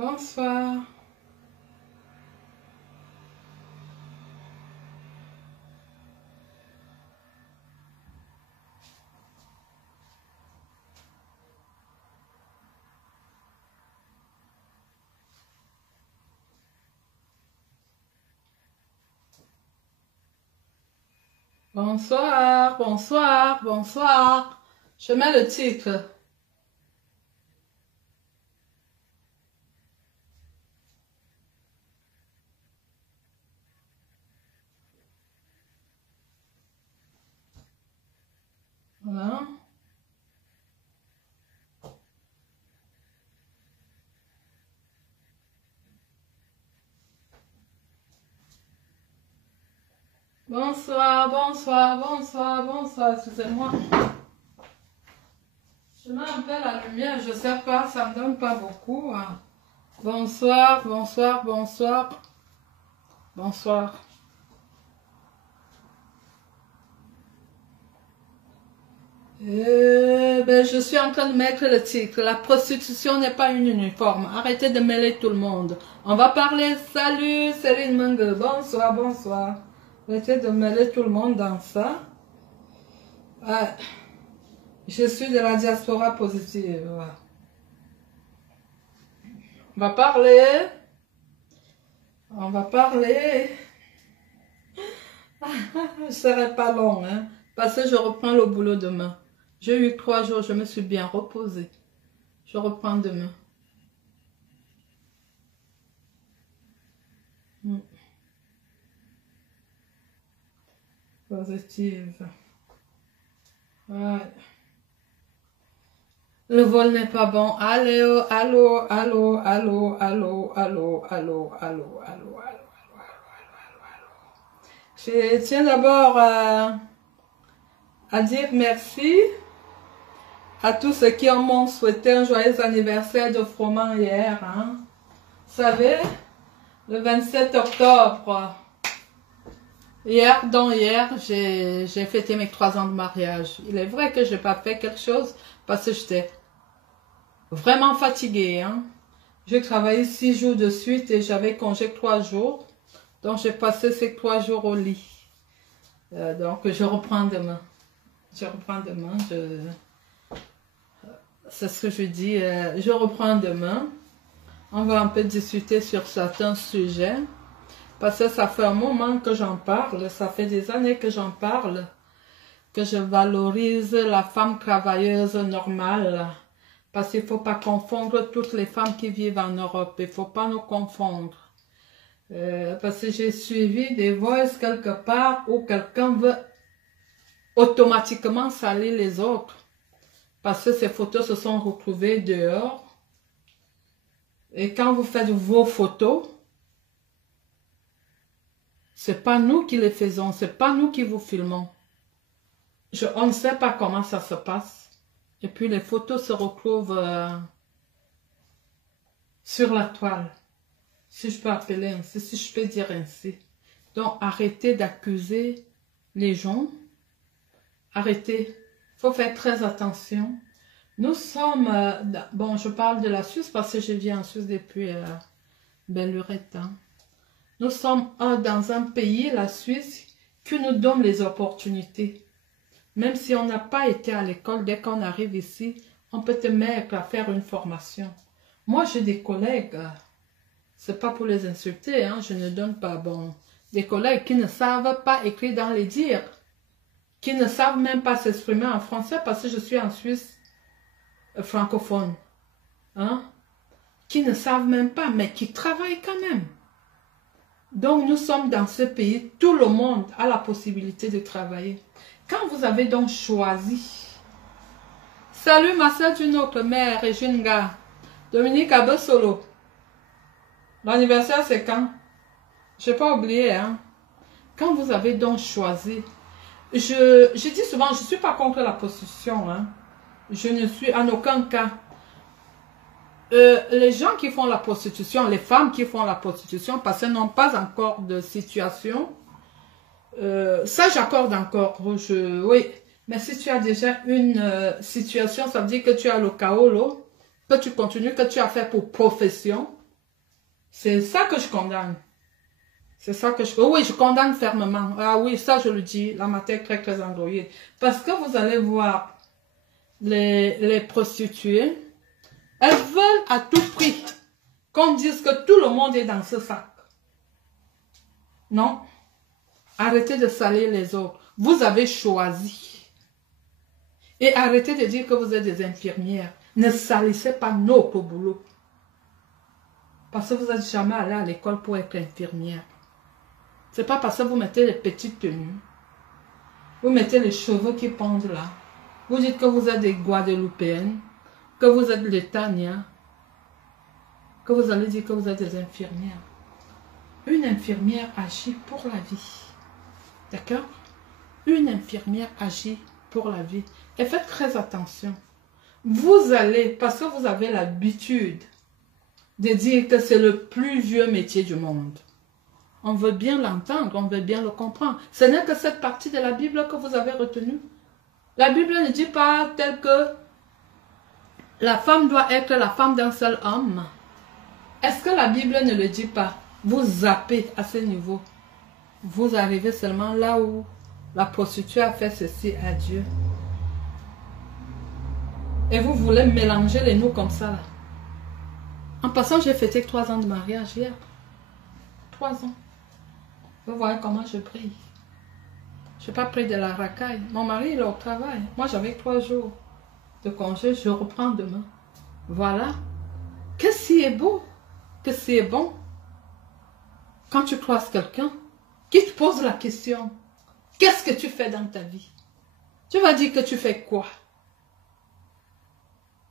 Bonsoir. Bonsoir, bonsoir, bonsoir. Je mets le titre. Voilà. Bonsoir, bonsoir, bonsoir, bonsoir. Excusez-moi. Je mets un peu la lumière, je sais pas, ça me donne pas beaucoup. Hein. Bonsoir, bonsoir, bonsoir. Bonsoir. Je suis en train de mettre le titre. La prostitution n'est pas une uniforme. Arrêtez de mêler tout le monde. On va parler. Salut, Céline Mungue. Bonsoir, bonsoir. Arrêtez de mêler tout le monde dans ça. Ouais. Je suis de la diaspora positive. Ouais. On va parler. On va parler. Je ne serai pas long, hein, parce que je reprends le boulot demain. J'ai eu 3 jours, je me suis bien reposée. Je reprends demain. Positive. Ouais. Le vol n'est pas bon. Allô, allô, allô, allô, allô, allô, allô, allô, allô, allô. Je tiens d'abord à dire merci à tous ceux qui m'ont souhaité un joyeux anniversaire de Froment hier. Hein. Vous savez, le 27 octobre, hier, j'ai fêté mes 3 ans de mariage. Il est vrai que je n'ai pas fait quelque chose parce que j'étais vraiment fatiguée. Hein. J'ai travaillé 6 jours de suite et j'avais congé 3 jours. Donc, j'ai passé ces 3 jours au lit. Donc, je reprends demain. Je reprends demain. C'est ce que je dis. Je reprends demain. On va un peu discuter sur certains sujets. Parce que ça fait un moment que j'en parle. Ça fait des années que j'en parle. Que je valorise la femme travailleuse normale. Parce qu'il ne faut pas confondre toutes les femmes qui vivent en Europe. Il ne faut pas nous confondre. Parce que j'ai suivi des voices quelque part où quelqu'un veut automatiquement salir les autres. Parce que ces photos se sont retrouvées dehors. Et quand vous faites vos photos, c'est pas nous qui les faisons, c'est pas nous qui vous filmons. On ne sait pas comment ça se passe. Et puis les photos se retrouvent sur la toile. Si je peux appeler ainsi, si je peux dire ainsi. Donc, arrêtez d'accuser les gens. Arrêtez. Il faut faire très attention. Nous sommes... bon, je parle de la Suisse parce que je vis en Suisse depuis belle lurette. Hein. Nous sommes dans un pays, la Suisse, qui nous donne les opportunités. Même si on n'a pas été à l'école, dès qu'on arrive ici, on peut te mettre à faire une formation. Moi, j'ai des collègues... c'est pas pour les insulter, hein, je ne donne pas bon. Des collègues qui ne savent pas écrire dans les dires, qui ne savent même pas s'exprimer en français parce que je suis en Suisse francophone, hein, qui ne savent même pas, mais qui travaillent quand même. Donc nous sommes dans ce pays, tout le monde a la possibilité de travailler. Quand vous avez donc choisi, salut ma soeur d'une autre mère, Régine Gare, Dominique Abesolo. L'anniversaire, c'est quand? Je n'ai pas oublié, hein. Quand vous avez donc choisi, je dis souvent, je ne suis pas contre la prostitution, hein. Je ne suis en aucun cas. Les gens qui font la prostitution, les femmes qui font la prostitution, parce qu'elles n'ont pas encore de situation, ça j'accorde encore. Oui, mais si tu as déjà une situation, ça veut dire que tu as le chaos, que tu continues, que tu as fait pour profession. C'est ça que je condamne. C'est ça que je... Oui, je condamne fermement. Ah oui, ça je le dis, la matière très très androïde. Parce que vous allez voir les prostituées, elles veulent à tout prix qu'on dise que tout le monde est dans ce sac. Non. Arrêtez de salir les autres. Vous avez choisi. Et arrêtez de dire que vous êtes des infirmières. Ne salissez pas notre boulot. Parce que vous n'êtes jamais allé à l'école pour être infirmière. C'est pas parce que vous mettez les petites tenues. Vous mettez les cheveux qui pendent là. Vous dites que vous êtes des Guadeloupéennes. Que vous êtes des Tania. Que vous allez dire que vous êtes des infirmières. Une infirmière agit pour la vie. D'accord? Une infirmière agit pour la vie. Et faites très attention. Vous allez, parce que vous avez l'habitude de dire que c'est le plus vieux métier du monde. On veut bien l'entendre, on veut bien le comprendre. Ce n'est que cette partie de la Bible que vous avez retenue. La Bible ne dit pas tel que la femme doit être la femme d'un seul homme. Est-ce que la Bible ne le dit pas? Vous zappez à ce niveau. Vous arrivez seulement là où la prostituée a fait ceci à Dieu. Et vous voulez mélanger les noms comme ça là. En passant, j'ai fêté 3 ans de mariage hier. 3 ans. Vous voyez comment je brille. Je n'ai pas pris de la racaille. Mon mari, il est au travail. Moi, j'avais 3 jours de congé. Je reprends demain. Voilà. Qu'est-ce qui est beau? Qu'est-ce qui est bon? Quand tu croises quelqu'un qui te pose la question, qu'est-ce que tu fais dans ta vie? Tu vas dire que tu fais quoi?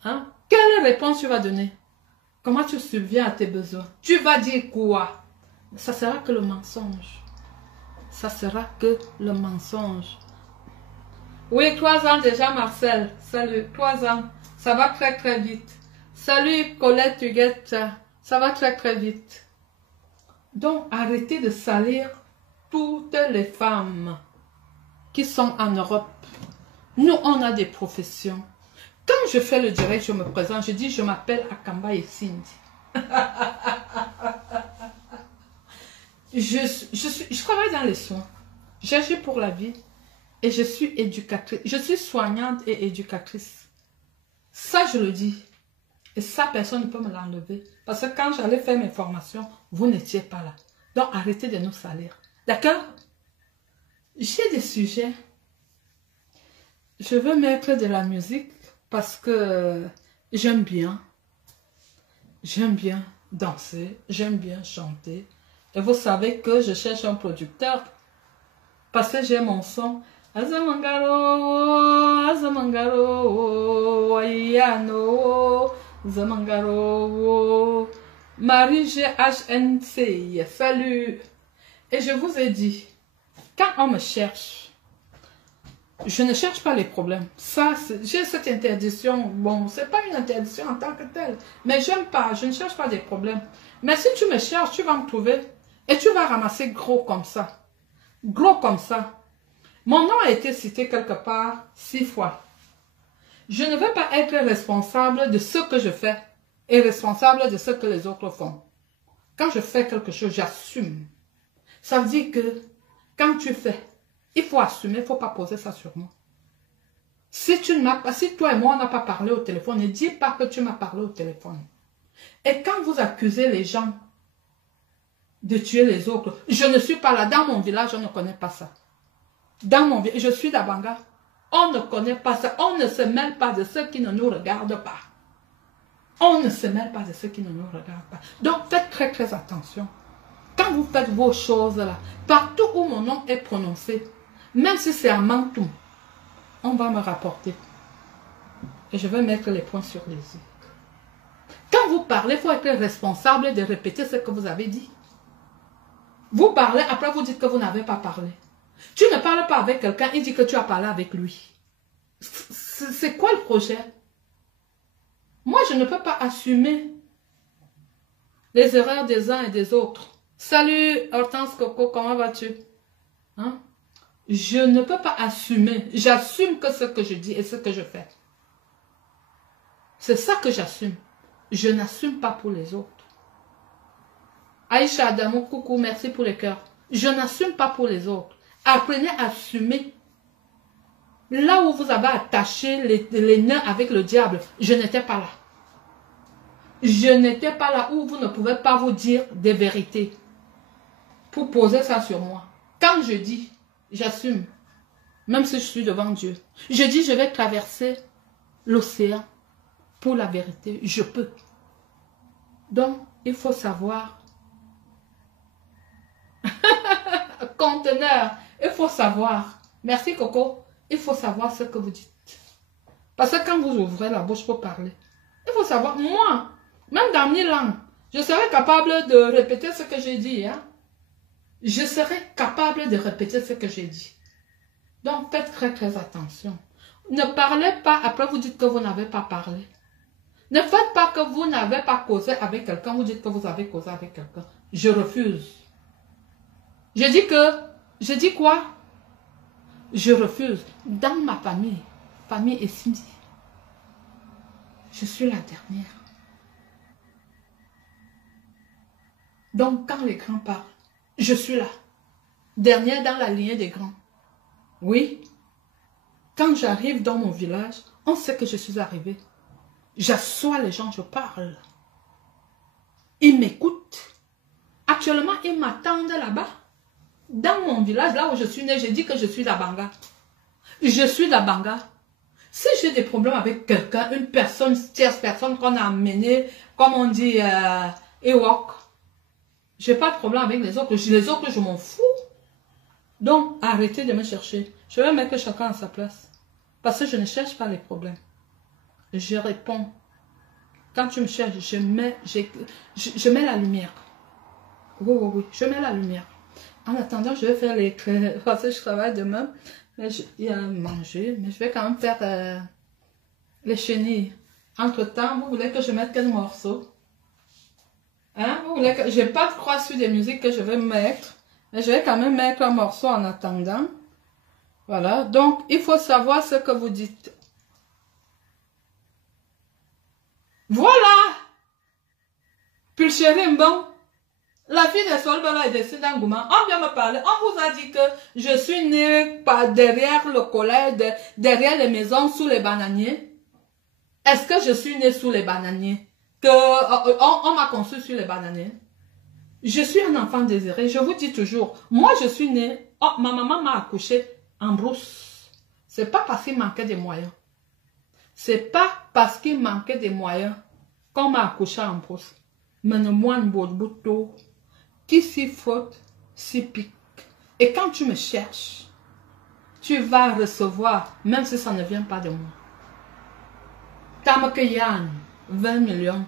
Hein? Quelle réponse tu vas donner? Comment tu subviens à tes besoins? Tu vas dire quoi? Ça sera que le mensonge. Ça sera que le mensonge. Oui, 3 ans déjà, Marcel. Salut, 3 ans. Ça va très très vite. Salut, Colette Huguette. Ça va très très vite. Donc, arrêtez de salir toutes les femmes qui sont en Europe. Nous, on a des professions. Quand je fais le direct, je me présente, je dis, je m'appelle Akamba et Cindy. Je travaille dans les soins. J'agis pour la vie et je suis éducatrice. Je suis soignante et éducatrice. Ça, je le dis. Et ça, personne ne peut me l'enlever. Parce que quand j'allais faire mes formations, vous n'étiez pas là. Donc, arrêtez de nous salir. D'accord? J'ai des sujets. Je veux mettre de la musique parce que j'aime bien. J'aime bien danser. J'aime bien chanter. Et vous savez que je cherche un producteur parce que j'ai mon son. Azamangaro, Azamangaro, Ayano, Azamangaro, Marie GHNC, salut. Et je vous ai dit, quand on me cherche, je ne cherche pas les problèmes. Ça, j'ai cette interdiction. Bon, c'est pas une interdiction en tant que telle. Mais j'aime pas, je ne cherche pas des problèmes. Mais si tu me cherches, tu vas me trouver. Et tu vas ramasser gros comme ça. Gros comme ça. Mon nom a été cité quelque part 6 fois. Je ne veux pas être responsable de ce que je fais et responsable de ce que les autres font. Quand je fais quelque chose, j'assume. Ça veut dire que quand tu fais, il faut assumer, il ne faut pas poser ça sur moi. Si toi et moi, on n'a pas parlé au téléphone, ne dis pas que tu m'as parlé au téléphone. Et quand vous accusez les gens de tuer les autres, je ne suis pas là. Dans mon village, on ne connaît pas ça. Dans mon village, je suis d'Abanga. On ne connaît pas ça. On ne se mêle pas de ceux qui ne nous regardent pas. On ne se mêle pas de ceux qui ne nous regardent pas. Donc, faites très très attention. Quand vous faites vos choses là, partout où mon nom est prononcé, même si c'est à Mantoum, on va me rapporter. Et je vais mettre les points sur les i. Quand vous parlez, il faut être responsable de répéter ce que vous avez dit. Vous parlez, après vous dites que vous n'avez pas parlé. Tu ne parles pas avec quelqu'un, il dit que tu as parlé avec lui. C'est quoi le projet? Moi, je ne peux pas assumer les erreurs des uns et des autres. Salut Hortense Coco, comment vas-tu? Hein? Je ne peux pas assumer. J'assume que ce que je dis et ce que je fais. C'est ça que j'assume. Je n'assume pas pour les autres. Aïcha Adamo, coucou, merci pour les cœurs. Je n'assume pas pour les autres. Apprenez à assumer. Là où vous avez attaché les nœuds avec le diable, je n'étais pas là. Je n'étais pas là où vous ne pouvez pas vous dire des vérités. Pour poser ça sur moi. Quand je dis, j'assume. Même si je suis devant Dieu. Je dis, je vais traverser l'océan pour la vérité. Je peux. Donc, il faut savoir. Conteneur, il faut savoir. Merci Coco. Il faut savoir ce que vous dites. Parce que quand vous ouvrez la bouche pour parler, il faut savoir, moi, même dans 1000 ans, je serai capable de répéter ce que j'ai dit. Hein? Je serai capable de répéter ce que j'ai dit. Donc, faites très très attention. Ne parlez pas, après vous dites que vous n'avez pas parlé. Ne faites pas que vous n'avez pas causé avec quelqu'un, vous dites que vous avez causé avec quelqu'un. Je refuse. Je dis quoi? Je refuse. Dans ma famille est Cindy. Je suis la dernière. Donc, quand les grands parlent, je suis là. Dernière dans la lignée des grands. Oui. Quand j'arrive dans mon village, on sait que je suis arrivée. J'assois les gens, je parle. Ils m'écoutent. Actuellement, ils m'attendent là-bas. Dans mon village, là où je suis née, j'ai dit que je suis d'Abanga. Je suis d'Abanga. Si j'ai des problèmes avec quelqu'un, une personne, tierce personne qu'on a amenée, comme on dit, Ewok, je n'ai pas de problème avec les autres. Les autres, je m'en fous. Donc, arrêtez de me chercher. Je vais mettre chacun à sa place. Parce que je ne cherche pas les problèmes. Je réponds. Quand tu me cherches, je mets la lumière. Oui, oui, oui, je mets la lumière. En attendant, je vais faire les crêpes. Parce que je travaille demain. Il y a à manger. Mais je vais quand même faire les chenilles. Entre-temps, vous voulez que je mette quel morceau? Hein? Vous voulez que... Je n'ai pas de croix sur des musiques que je vais mettre. Mais je vais quand même mettre un morceau en attendant. Voilà. Donc, il faut savoir ce que vous dites. Voilà! Pulchérim, bon. La fille de Solbala est décédée d'Angouma. On vient me parler. On vous a dit que je suis née par derrière le collège, derrière les maisons, sous les bananiers. Est-ce que je suis née sous les bananiers? On m'a conçu sur les bananiers. Je suis un enfant désiré. Je vous dis toujours, moi je suis née. Oh, ma maman m'a accouché en brousse. C'est pas parce qu'il manquait des moyens. C'est pas parce qu'il manquait des moyens qu'on m'a accouché en brousse. Mais ne moi ne boudbouto. Qui s'y faute, s'y pique. Et quand tu me cherches, tu vas recevoir, même si ça ne vient pas de moi. Tamake Yann, 20 millions.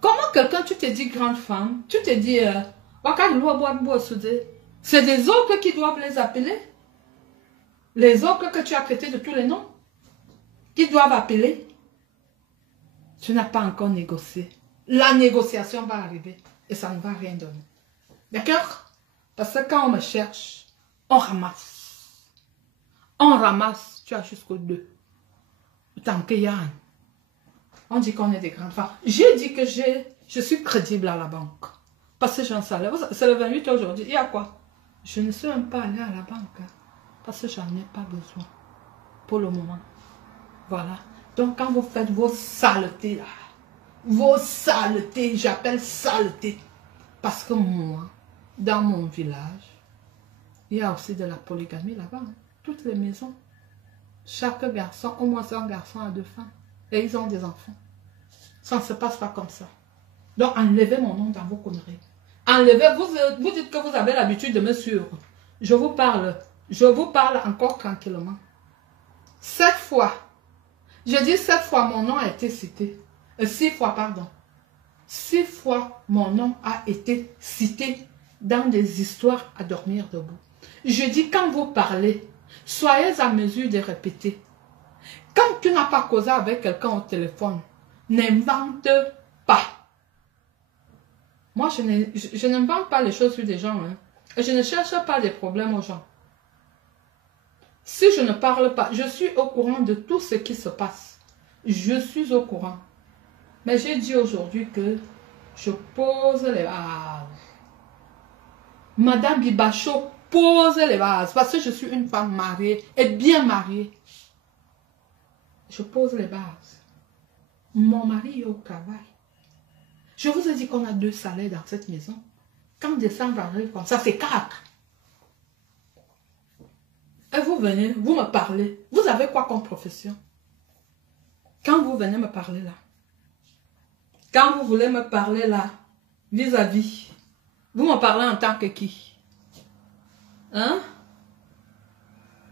Comment quelqu'un, tu te dis grande femme, tu te dis, c'est des autres qui doivent les appeler. Les autres que tu as traités de tous les noms, qui doivent appeler. Tu n'as pas encore négocié. La négociation va arriver et ça ne va rien donner. D'accord? Parce que quand on me cherche, on ramasse. On ramasse, tu as jusqu'au 2. Tant que Yann. On dit qu'on est des grandes femmes. J'ai dit que je suis crédible à la banque. Parce que j'ai un salaire. C'est le 28 aujourd'hui. Il y a quoi? Je ne suis même pas allée à la banque. Parce que j'en ai pas besoin. Pour le moment. Voilà. Donc quand vous faites vos saletés là. Vos saletés. J'appelle saletés. Parce que moi, dans mon village, il y a aussi de la polygamie là-bas. Toutes les maisons. Chaque garçon, au moins un garçon a 2 femmes. Et ils ont des enfants. Ça ne se passe pas comme ça. Donc, enlevez mon nom dans vos conneries. Enlevez, vous dites que vous avez l'habitude de me suivre. Je vous parle encore tranquillement. 7 fois, je dis 7 fois mon nom a été cité. 6 fois, pardon. 6 fois mon nom a été cité dans des histoires à dormir debout. Je dis quand vous parlez, soyez à mesure de répéter. Quand tu n'as pas causé avec quelqu'un au téléphone, n'invente pas. Moi, je n'invente pas les choses sur des gens. Hein. Et je ne cherche pas des problèmes aux gens. Si je ne parle pas, je suis au courant de tout ce qui se passe. Je suis au courant. Mais j'ai dit aujourd'hui que je pose les bases. Madame Bibacho, pose les bases. Parce que je suis une femme mariée et bien mariée. Je pose les bases. Mon mari est au travail. Je vous ai dit qu'on a 2 salaires dans cette maison. Quand décembre arrive comme ça, c'est 4. Et vous venez, vous me parlez. Vous avez quoi comme profession? Quand vous venez me parler là, quand vous voulez me parler là, vis-à-vis, vous me parlez en tant que qui? Hein?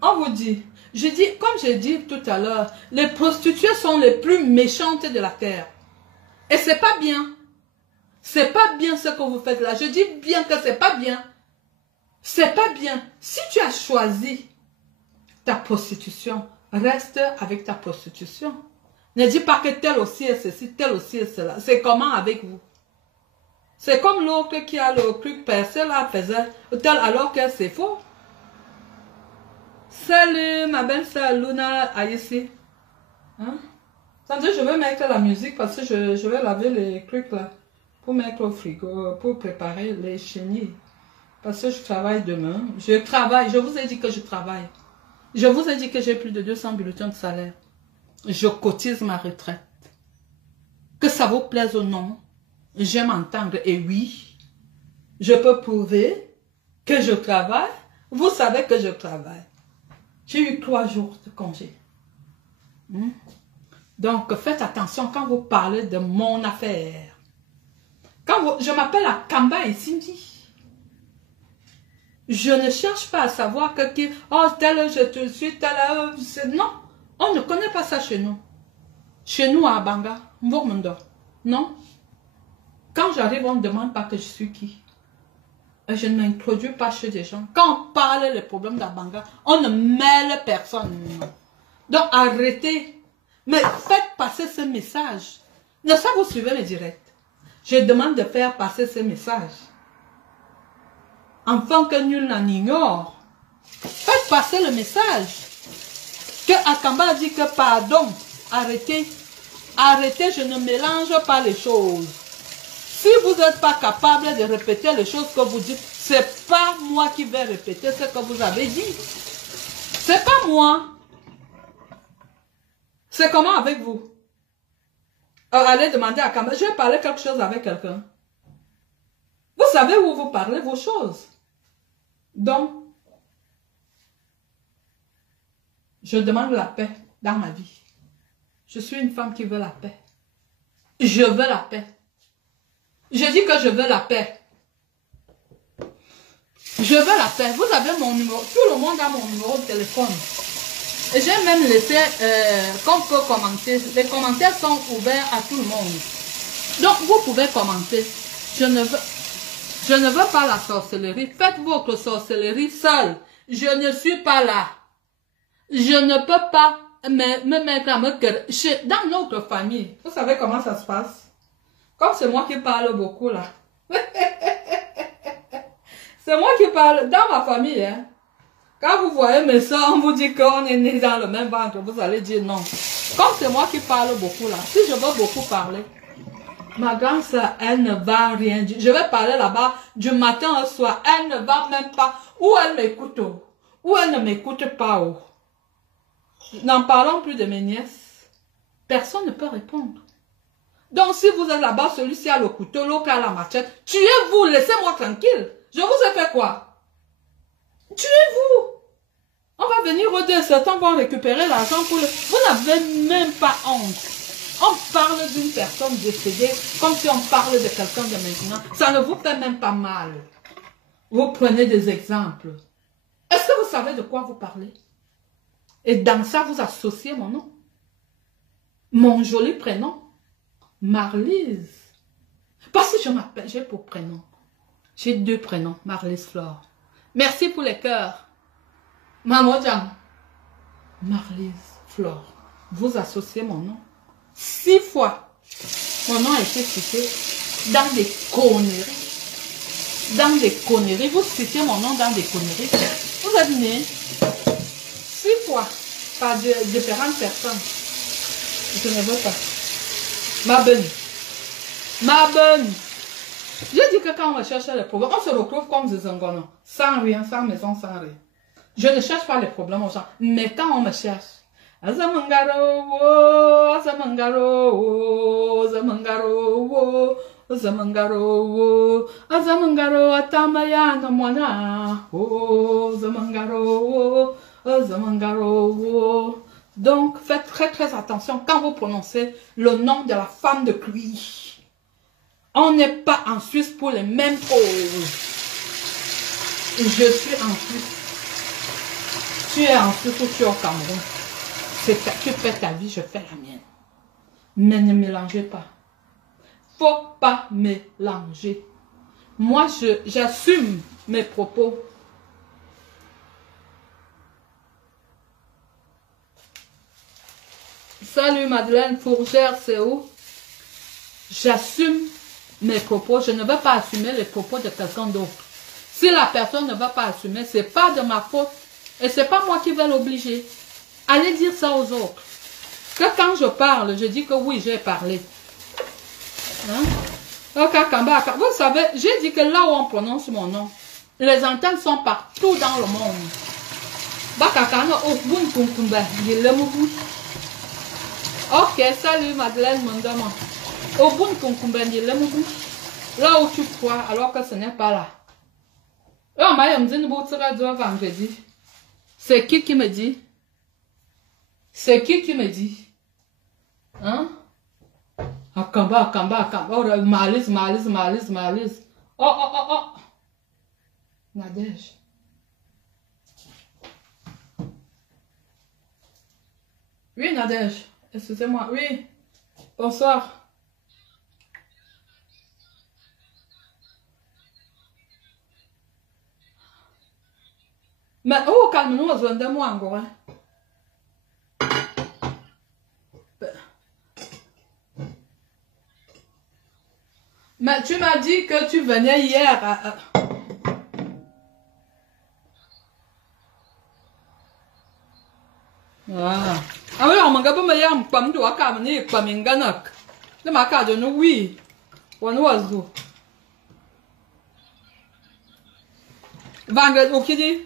On vous dit, je dis, comme j'ai dit tout à l'heure, les prostituées sont les plus méchantes de la terre. Et c'est pas bien. C'est pas bien ce que vous faites là. Je dis bien que c'est pas bien. C'est pas bien. Si tu as choisi ta prostitution, reste avec ta prostitution. Ne dis pas que tel aussi est ceci, tel aussi est cela. C'est comment avec vous? C'est comme l'autre qui a le truc percé là, faisait tel alors que c'est faux. Salut ma belle sœur Luna Aïssi. Hein? Attendez, je vais mettre la musique parce que je vais laver les trucs là. Pour mettre au frigo, pour préparer les chenilles. Parce que je travaille demain. Je travaille, je vous ai dit que je travaille. Je vous ai dit que j'ai plus de 200 bulletins de salaire. Je cotise ma retraite. Que ça vous plaise ou non, j'aime entendre et oui, je peux prouver que je travaille. Vous savez que je travaille. J'ai eu 3 jours de congé. Donc, faites attention quand vous parlez de mon affaire. Je m'appelle Akamba et Cindy. Je ne cherche pas à savoir que qui, oh, tel je te suis, tel, non, on ne connaît pas ça chez nous. Chez nous à Abanga, Mbourmundo. Non. Quand j'arrive, on ne demande pas que je suis qui. Et je ne m'introduis pas chez des gens. Quand on parle des problèmes d'Abanga, on ne mêle personne. Donc arrêtez. Mais faites passer ce message. Ne ça vous suivez mes directs. Je demande de faire passer ce message. Enfin que nul n'en ignore. Faites passer le message. Que Akamba dit que pardon. Arrêtez. Arrêtez, je ne mélange pas les choses. Si vous n'êtes pas capable de répéter les choses que vous dites, c'est pas moi qui vais répéter ce que vous avez dit. C'est pas moi. C'est comment avec vous? Allez demander à Kamba, je vais parler quelque chose avec quelqu'un. Vous savez où vous parlez vos choses. Donc, je demande la paix dans ma vie. Je suis une femme qui veut la paix. Je veux la paix. Je dis que je veux la paix. Je veux la paix. Vous avez mon numéro. Tout le monde a mon numéro de téléphone. Et j'ai même laissé qu'on peut commenter. Les commentaires sont ouverts à tout le monde. Donc, vous pouvez commenter. Je ne veux pas la sorcellerie. Faites votre sorcellerie seule. Je ne suis pas là. Je ne peux pas me mettre à me... Dans notre famille, vous savez comment ça se passe? Comme c'est moi qui parle beaucoup là. C'est moi qui parle dans ma famille. Hein. Quand vous voyez mes soeurs, on vous dit qu'on est nés dans le même ventre. Vous allez dire non. Comme c'est moi qui parle beaucoup là. Si je veux beaucoup parler. Ma grande soeur, elle ne va rien dire. Je vais parler là-bas du matin au soir. Elle ne va même pas. Ou elle m'écoute. Ou elle ne m'écoute pas. N'en parlons plus de mes nièces. Personne ne peut répondre. Donc, si vous êtes là-bas, celui-ci a le couteau, l'autre a la machette, tuez-vous, laissez-moi tranquille. Je vous ai fait quoi? Tuez-vous. On va venir au deux, certains vont récupérer l'argent pour le... Vous n'avez même pas honte. On parle d'une personne décédée comme si on parle de quelqu'un de maintenant. Ça ne vous fait même pas mal. Vous prenez des exemples. Est-ce que vous savez de quoi vous parlez? Et dans ça, vous associez mon nom. Mon joli prénom. Marlise. Parce que je m'appelle, j'ai pour prénom. J'ai 2 prénoms, Marlise Flore. Merci pour les cœurs. Maman Djang. Marlise Flore. Vous associez mon nom. 6 fois. Mon nom a été cité dans des conneries. Dans des conneries. Vous citez mon nom dans des conneries. Vous êtes né 6 fois par différentes personnes. Je ne veux pas. Ma bonne. Ma bonne. Je dis que quand on cherche les problèmes, on se retrouve comme des Zangono, sans rien, sans maison, sans rien. Je ne cherche pas les problèmes aux gens, mais quand on me cherche, Azamangaro, Azamangaro, Azamangaro, Azamangaro, Azamangaro, Atamayana Mwana, Azamangaro, Azamangaro. Donc, faites très très attention quand vous prononcez le nom de la femme de pluie. On n'est pas en Suisse pour les mêmes causes. Je suis en Suisse. Tu es en Suisse ou tu es au Cameroun. Tu fais ta vie, je fais la mienne. Mais ne mélangez pas. Faut pas mélanger. Moi, j'assume mes propos. Salut Madeleine Fourgère, c'est où? J'assume mes propos. Je ne veux pas assumer les propos de quelqu'un d'autre. Si la personne ne va pas assumer, ce n'est pas de ma faute. Et ce n'est pas moi qui vais l'obliger. Allez dire ça aux autres. Que quand je parle, je dis que oui, j'ai parlé. Hein? Vous savez, j'ai dit que là où on prononce mon nom, les antennes sont partout dans le monde. Ok, salut Madeleine Mondama. Là où tu crois, alors que ce n'est pas là. C'est qui me dit? C'est qui me dit? Hein? Akamba. Oh, malice. Oh. Nadège. Oui, Nadège. Excusez-moi. Oui. Bonsoir. Mais, oh, calme-nous, de moi encore. Hein. Mais tu m'as dit que tu venais hier à... Ah oui, on m'a dit que tu dois camener comme un ganak. Le maca de nous, oui. One oiseau. Vendredi, ok, dit?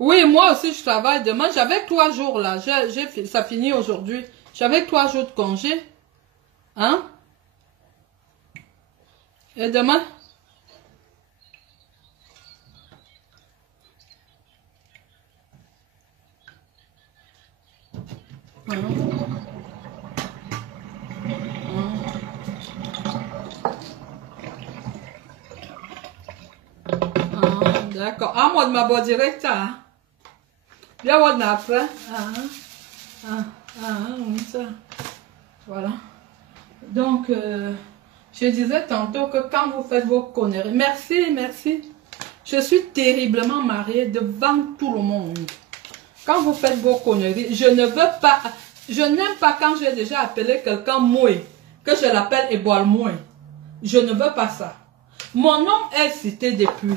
Oui, moi aussi je travaille demain. J'avais 3 jours là. Ça finit aujourd'hui. J'avais 3 jours de congé. Hein? Et demain? D'accord. Ah, moi de ma boîte directe, hein? Bien, on a après. Oui, ça. Voilà. Donc, je disais tantôt que quand vous faites vos conneries, merci. Je suis terriblement mariée devant tout le monde. Quand vous faites vos conneries, je ne veux pas, je n'aime pas quand j'ai déjà appelé quelqu'un moué, que je l'appelle éboile moué. Je ne veux pas ça. Mon nom est cité depuis.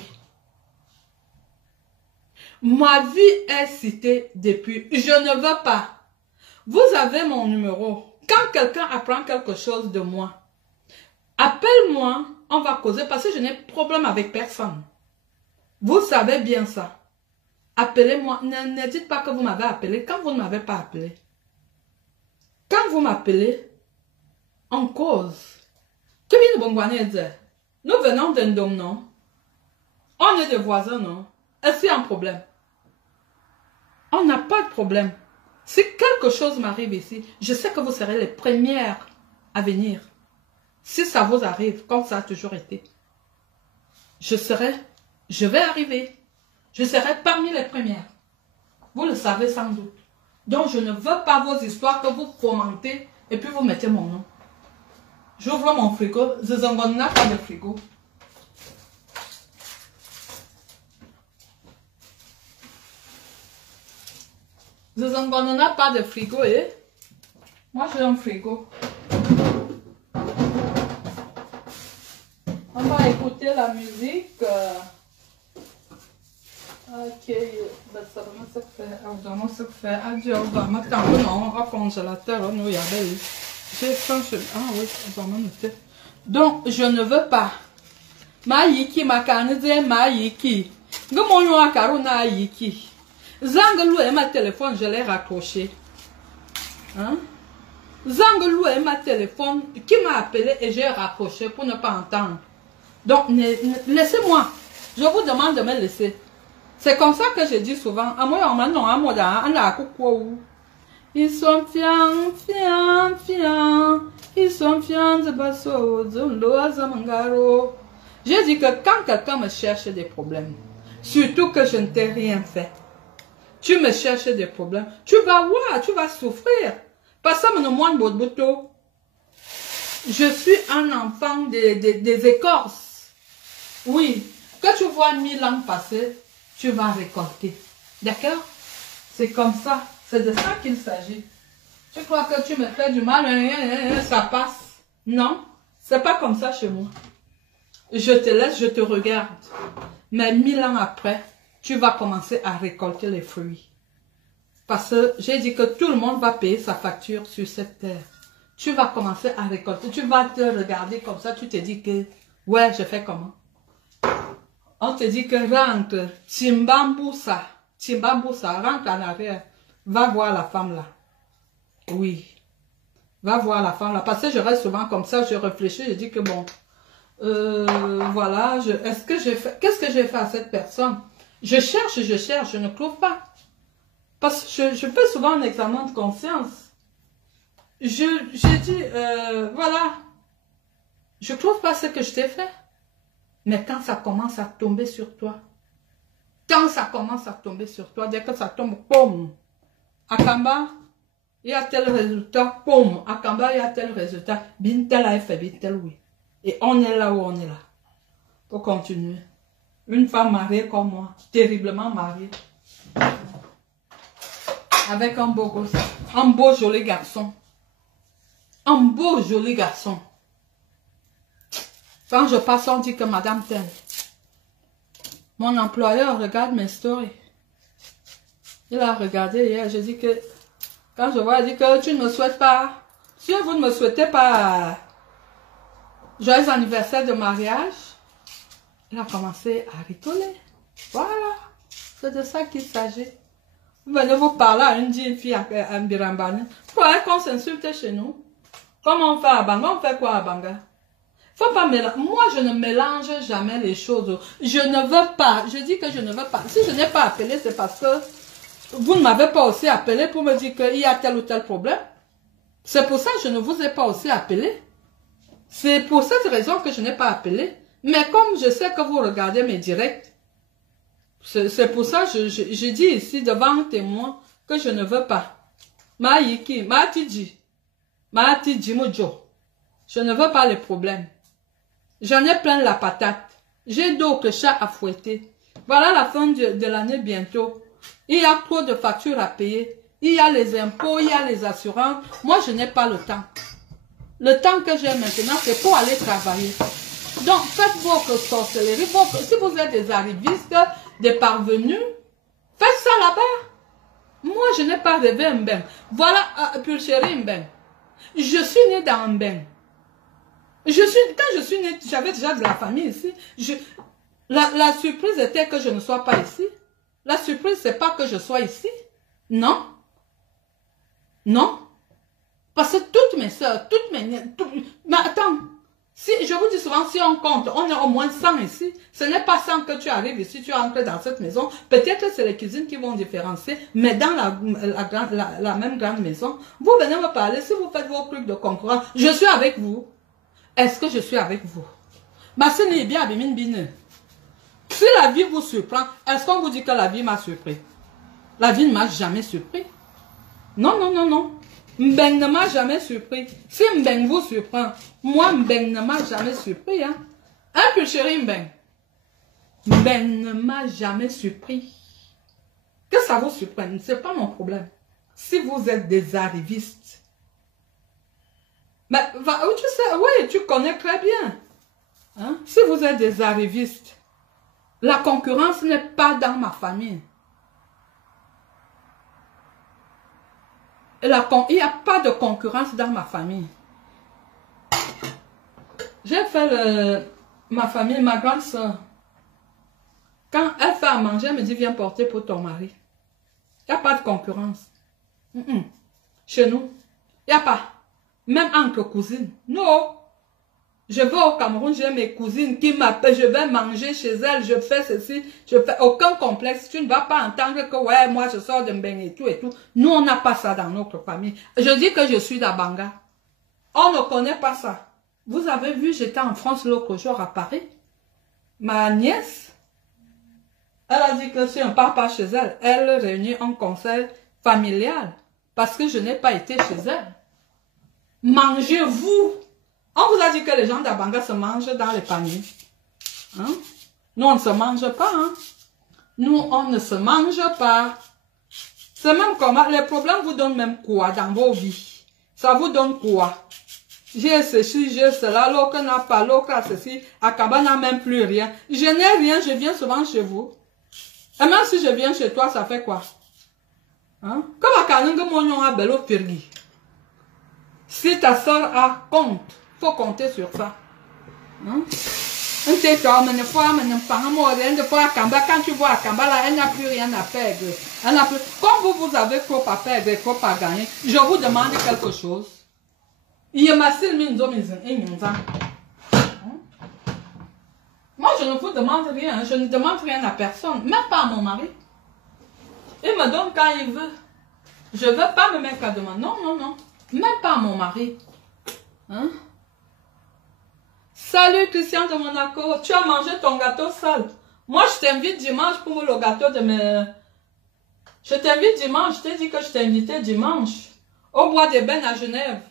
Ma vie est citée depuis. Je ne veux pas. Vous avez mon numéro. Quand quelqu'un apprend quelque chose de moi, appelle-moi, on va causer parce que je n'ai problème avec personne. Vous savez bien ça. Appelez-moi. Ne dites pas que vous m'avez appelé quand vous ne m'avez pas appelé. Quand vous m'appelez, on cause. Nous venons d'un dôme, non? On est des voisins, non? Est-ce qu'il y a un problème? On n'a pas de problème. Si quelque chose m'arrive ici, je sais que vous serez les premières à venir. Si ça vous arrive, comme ça a toujours été, je vais arriver. Je serai parmi les premières. Vous le savez sans doute. Donc je ne veux pas vos histoires que vous fomentez et puis vous mettez mon nom. J'ouvre mon frigo. Zezangon n'a pas de frigo. Zezangon n'a pas de frigo, eh? Moi j'ai un frigo. On va écouter la musique. Ok, ben ça va se faire. Adieu, on va mettre un congélateur, nous, il y avait eu. J'ai faim, ah oui, on va noter. Donc, je ne veux pas. Ma yiki, ma canne, ma yiki. Gomonyo akaruna yiki. Zangelou et ma téléphone, je l'ai raccroché. Hein? Zangelou et ma téléphone, qui m'a appelé et j'ai raccroché pour ne pas entendre. Donc, laissez-moi. Je vous demande de me laisser. C'est comme ça que je dis souvent. Ils sont fiants, fiants, fiants. Ils sont fiants de basso, de j'ai dit que quand quelqu'un me cherche des problèmes, surtout que je ne t'ai rien fait, tu me cherches des problèmes, tu vas voir, tu vas souffrir. Parce que je suis un enfant des écorces. Oui, que tu vois 1000 ans passer, tu vas récolter. D'accord? C'est comme ça. C'est de ça qu'il s'agit. Tu crois que tu me fais du mal, ça passe. Non, c'est pas comme ça chez moi. Je te laisse, je te regarde. Mais 1000 ans après, tu vas commencer à récolter les fruits. Parce que j'ai dit que tout le monde va payer sa facture sur cette terre. Tu vas commencer à récolter. Tu vas te regarder comme ça. Tu te dis que, ouais, je fais comment? On te dit que rentre, Timbamboussa, rentre en arrière. Va voir la femme là. Oui. Va voir la femme là. Parce que je reste souvent comme ça, je réfléchis, je dis que bon, voilà, qu'est-ce que j'ai fait à cette personne? Je cherche, je ne trouve pas. Parce que je fais souvent un examen de conscience. J'ai dit, voilà, je ne trouve pas ce que je t'ai fait. Mais quand ça commence à tomber sur toi, dès que ça tombe, poum, Akamba, il y a tel résultat, poum, Akamba, il y a tel résultat, Bintel a fait, Bintel oui. Et on est là où on est là. Pour continuer. Une femme mariée comme moi, terriblement mariée. Avec un beau gosse. Un beau joli garçon. Un beau joli garçon. Quand je passe, on dit que madame t'aime. Mon employeur regarde mes stories. Il a regardé hier, j'ai dit que, quand je vois, il dit que tu ne me souhaites pas. Si vous ne me souhaitez pas joyeux anniversaire de mariage, il a commencé à rigoler. Voilà, c'est de ça qu'il s'agit. Vous venez vous parler à une fille à Mbirambane. Vous croyez qu'on s'insulte chez nous? Comment on fait à Banga? On fait quoi à Banga? Faut pas mélanger. Moi, je ne mélange jamais les choses. Je ne veux pas. Je dis que je ne veux pas. Si je n'ai pas appelé, c'est parce que vous ne m'avez pas aussi appelé pour me dire qu'il y a tel ou tel problème. C'est pour ça que je ne vous ai pas aussi appelé. C'est pour cette raison que je n'ai pas appelé. Mais comme je sais que vous regardez mes directs, c'est pour ça que je dis ici devant un témoin que je ne veux pas. Maïki, Matiji, Mojo. Je ne veux pas les problèmes. J'en ai plein la patate. J'ai d'autres chats à fouetter. Voilà la fin de l'année bientôt. Il y a trop de factures à payer. Il y a les impôts, il y a les assurances. Moi, je n'ai pas le temps. Le temps que j'ai maintenant, c'est pour aller travailler. Donc, faites votre sorcellerie. Si vous êtes des arrivistes, des parvenus, faites ça là-bas. Moi, je n'ai pas rêvé un bain. Voilà, Pulchérie un bain. Je suis née dans un bain. Quand je suis née, j'avais déjà de la famille ici. La surprise était que je ne sois pas ici. La surprise, c'est pas que je sois ici. Non. Non. Parce que toutes mes soeurs, toutes mes nièces, mais attends. Je vous dis souvent, si on compte, on est au moins 100 ici. Ce n'est pas 100 que tu arrives ici, tu entres dans cette maison. Peut-être que c'est les cuisines qui vont différencier, mais dans la même grande maison, vous venez me parler, si vous faites vos trucs de concurrence, je suis avec vous. Est-ce que je suis avec vous? Si la vie vous surprend, est-ce qu'on vous dit que la vie m'a surpris? La vie ne m'a jamais surpris. Non, non, non, non. Mbeng ne m'a jamais surpris. Si Mbeng vous surprend, moi Mbeng ne m'a jamais surpris. Hein? Un peu chéri Mbeng. Mbeng ne m'a jamais surpris. Que ça vous surprenne, ce n'est pas mon problème. Si vous êtes des arrivistes, mais tu sais, oui, tu connais très bien. Hein? Si vous êtes des arrivistes, La concurrence n'est pas dans ma famille. Il n'y a pas de concurrence dans ma famille. J'ai fait ma famille, ma grande soeur. Quand elle fait à manger, elle me dit, viens porter pour ton mari. Il n'y a pas de concurrence. Chez nous, il n'y a pas. Même entre cousines. Non. Je vais au Cameroun, j'ai mes cousines qui m'appellent, je vais manger chez elles, je fais ceci, je fais aucun complexe. Tu ne vas pas entendre que, ouais, moi je sors de Mbeng et tout et tout. Nous, on n'a pas ça dans notre famille. Je dis que je suis d'Abanga. On ne connaît pas ça. Vous avez vu, j'étais en France l'autre jour à Paris. Ma nièce, elle a dit que si on ne part pas chez elle, elle réunit un conseil familial parce que je n'ai pas été chez elle. Mangez-vous. On vous a dit que les gens d'Abanga se mangent dans les paniers. Hein? Nous, on ne se mange pas. Hein? Nous, on ne se mange pas. C'est même comment, les problèmes vous donnent même quoi dans vos vies? Ça vous donne quoi? J'ai ceci, j'ai cela, l'autre n'a pas, l'autre a ceci, Akaba n'a même plus rien. Je n'ai rien, je viens souvent chez vous. Et même si je viens chez toi, ça fait quoi? Hein? Comme Akananga Monyon a Bello Pirgi. Si ta soeur a compte, faut compter sur ça. Hein? Quand tu vois Akamba là, elle n'a plus rien à perdre. Elle n'a plus... Comme vous avez trop à perdre et trop à gagner, je vous demande quelque chose. Moi, je ne vous demande rien. Je ne demande rien à personne. Même pas à mon mari. Il me donne quand il veut. Je ne veux pas me mettre à demander. Non, non, non. Même pas à mon mari. Hein? Salut Christian de Monaco. Tu as mangé ton gâteau sale. Moi, je t'invite dimanche pour le gâteau de mes... Je t'invite dimanche. Je t'ai dit que je t'ai invité dimanche. Au Bois des Bennes à Genève.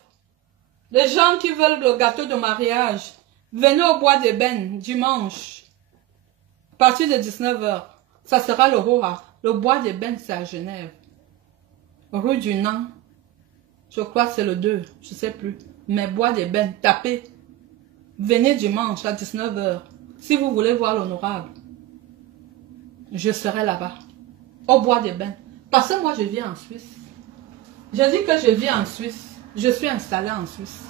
Les gens qui veulent le gâteau de mariage, venez au Bois des Bennes dimanche. À partir de 19 h. Ça sera le Roha. Le Bois des Bennes, c'est à Genève. Rue du Nant. Je crois que c'est le 2. Je ne sais plus. Mais Bois des Bennes, tapez. Venez dimanche à 19 h. Si vous voulez voir l'honorable, je serai là-bas. Au Bois des Bennes. Parce que moi, je vis en Suisse. J'ai dit que je vis en Suisse. Je suis installée en Suisse.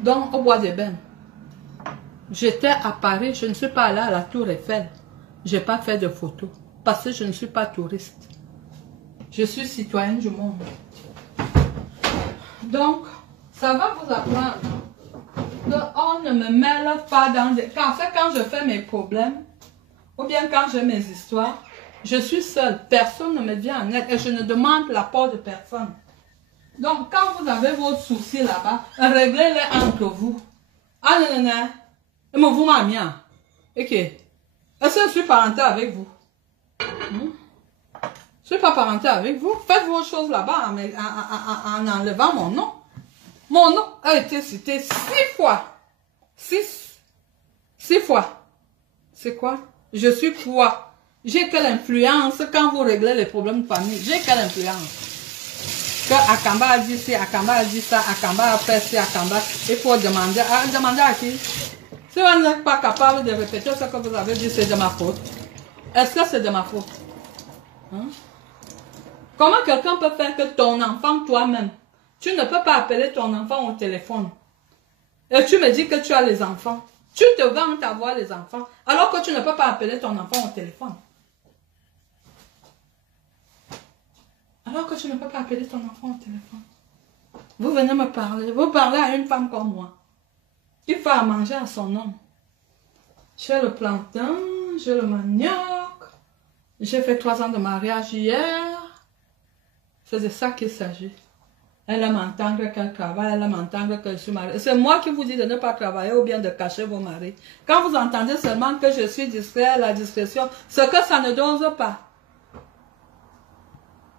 Donc, au Bois des Bennes. J'étais à Paris. Je ne suis pas allée à la Tour Eiffel. Je n'ai pas fait de photos. Parce que je ne suis pas touriste. Je suis citoyenne du monde. Donc, ça va vous apprendre. On ne me mêle pas dans des... Quand je fais mes problèmes, ou bien quand j'ai mes histoires, je suis seule. Personne ne me vient en aide et je ne demande l'apport de personne. Donc, quand vous avez vos soucis là-bas, réglez-les entre vous. Ah non, non, non. Et moi, vous m'avez mis. Ok. Est-ce que je suis parenté avec vous? Je ne suis pas parenté avec vous. Faites vos choses là-bas en enlevant mon nom. Mon nom a été cité 6 fois. 6 fois. C'est quoi? Je suis quoi? J'ai quelle influence quand vous réglez les problèmes de famille? J'ai quelle influence? Que Akamba a dit ci, Akamba a dit ça, Akamba a fait ci, Akamba. Il faut demander à qui? Si vous n'êtes pas capable de répéter ce que vous avez dit, c'est de ma faute. Est-ce que c'est de ma faute? Hein? Comment quelqu'un peut faire que ton enfant, toi-même, tu ne peux pas appeler ton enfant au téléphone? Et tu me dis que tu as les enfants. Tu te vantes d'avoir les enfants, alors que tu ne peux pas appeler ton enfant au téléphone. Alors que tu ne peux pas appeler ton enfant au téléphone. Vous venez me parler. Vous parlez à une femme comme moi. Qui fait à manger à son homme. J'ai le plantain, j'ai le manioc. J'ai fait 3 ans de mariage hier. C'est de ça qu'il s'agit. Elle aime entendre qu'elle travaille, elle aime entendre que je suis mariée. C'est moi qui vous dis de ne pas travailler ou bien de cacher vos maris. Quand vous entendez seulement que je suis discret, la discrétion, c'est que ça ne dose pas.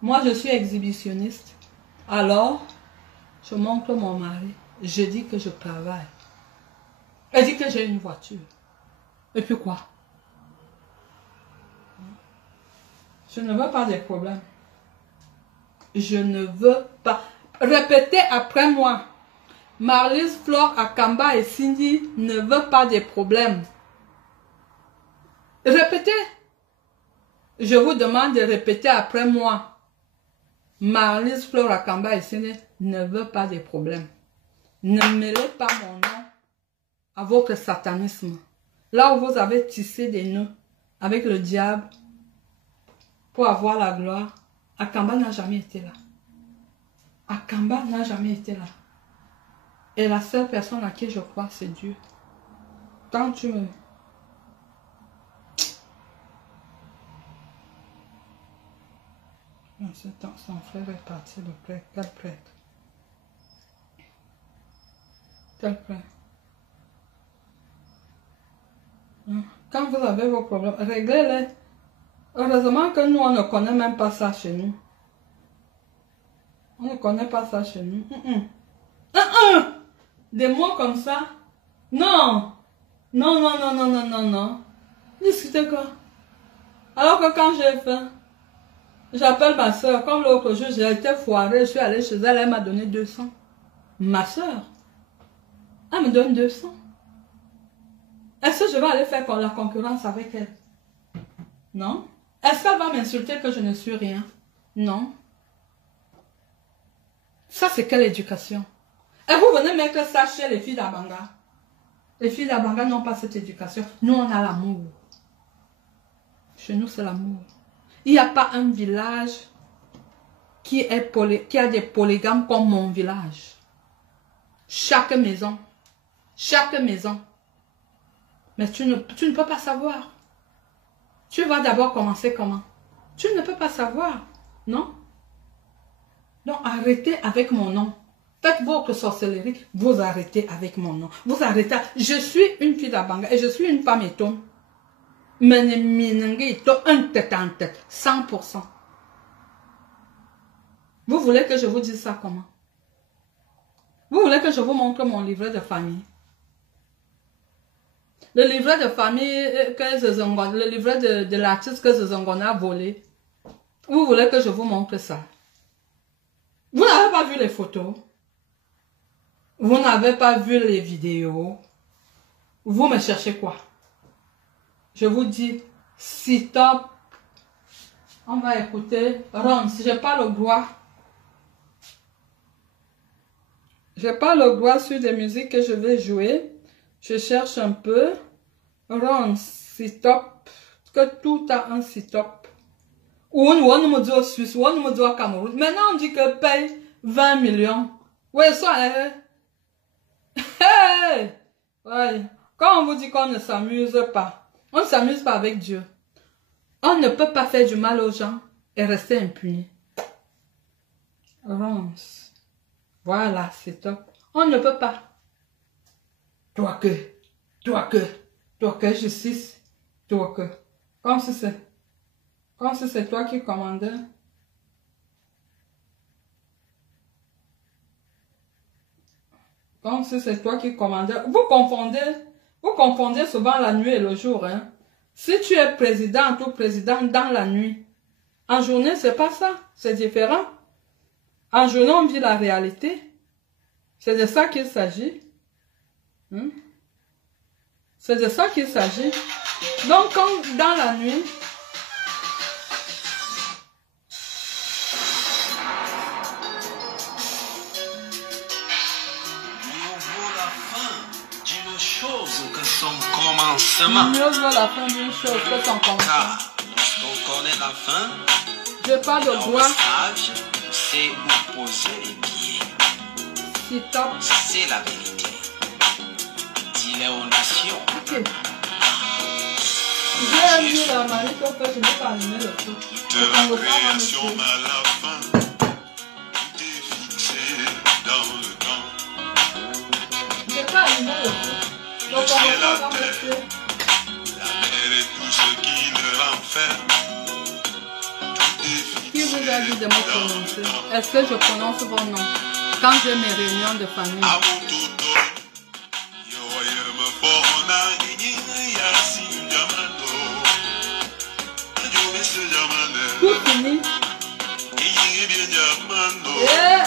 Moi, je suis exhibitionniste. Alors, je montre mon mari. Je dis que je travaille. Elle dit que j'ai une voiture. Et puis quoi? Je ne veux pas des problèmes. Je ne veux pas. Répétez après moi. Marlise, Flore, Akamba et Cindy ne veulent pas des problèmes. Répétez. Je vous demande de répéter après moi. Marlise Flora Kamba ici ne veut pas de problème. Ne mêlez pas mon nom à votre satanisme. Là où vous avez tissé des nœuds avec le diable pour avoir la gloire, Akamba n'a jamais été là. Akamba n'a jamais été là. Et la seule personne à qui je crois, c'est Dieu. Quand tu me... Son frère est parti, le prêtre. Quel prêtre? Quel prêtre? Quand vous avez vos problèmes, réglez-les. Heureusement que nous, on ne connaît même pas ça chez nous. On ne connaît pas ça chez nous. Des mots comme ça? Non. Non, non, non, non, non, non, non. Discutez quoi? Alors que quand j'ai faim, j'appelle ma soeur. Comme l'autre jour, j'ai été foirée. Je suis allée chez elle, elle m'a donné 200. Ma soeur, elle me donne 200. Est-ce que je vais aller faire la concurrence avec elle? Non. Est-ce qu'elle va m'insulter que je ne suis rien? Non. Ça, c'est quelle éducation? Et vous venez mettre ça chez les filles d'Abanga. Les filles d'Abanga n'ont pas cette éducation. Nous, on a l'amour. Chez nous, c'est l'amour. Il n'y a pas un village qui a des polygames comme mon village. Chaque maison. Chaque maison. Mais tu ne peux pas savoir. Tu vas d'abord commencer comment? Tu ne peux pas savoir. Non? Donc arrêtez avec mon nom. Faites votre sorcellerie. Vous arrêtez avec mon nom. Vous arrêtez. Je suis une fille d'Abanga et je suis une femme étonne. Mais ne m'inengue un tête en tête. 100%. Vous voulez que je vous dise ça comment? Vous voulez que je vous montre mon livret de famille? Le livret de famille que Zezongon, le livret de l'artiste que Zezongon a volé. Vous voulez que je vous montre ça? Vous n'avez pas vu les photos? Vous n'avez pas vu les vidéos? Vous me cherchez quoi? Je vous dis, si top, on va écouter. Ron, si je n'ai pas le droit, j'ai pas le droit sur des musiques que je vais jouer. Je cherche un peu. Ron, si top, que tout a un si top. Ou on me dit au Suisse, ou on me dit au Cameroun. Maintenant, on dit que paye 20 millions. Oui, ça, hey! Ouais. Quand on vous dit qu'on ne s'amuse pas, on ne s'amuse pas avec Dieu. On ne peut pas faire du mal aux gens et rester impuni. Rance. Voilà, c'est top. On ne peut pas. Toi que justice, toi que. Comme si c'est toi qui commandais. Comme si c'est toi qui commandais. Vous confondez souvent la nuit et le jour. Hein? Si tu es président ou président dans la nuit, en journée, c'est pas ça. C'est différent. En journée, on vit la réalité. C'est de ça qu'il s'agit. Hein? C'est de ça qu'il s'agit. Donc, quand dans la nuit, mieux vaut la fin d'une chose que son commencement. Car lorsqu'on connaît la fin, j'ai pas de droit. C'est où poser les pieds. Si top. C'est la vérité. Dis-les aux nations. Ok. J'ai mis la manette au fait, je n'ai pas allumé le feu. De la création à la fin, tout est fixé dans le temps. J'ai pas allumé le feu. Donc on va pas le feu. La mer et tout ce qui le renferme. Tout est fixé. Qui vous a dit de me prononcer? Est-ce que je prononce vos noms quand j'ai mes réunions de famille? Tout fini. Yeah.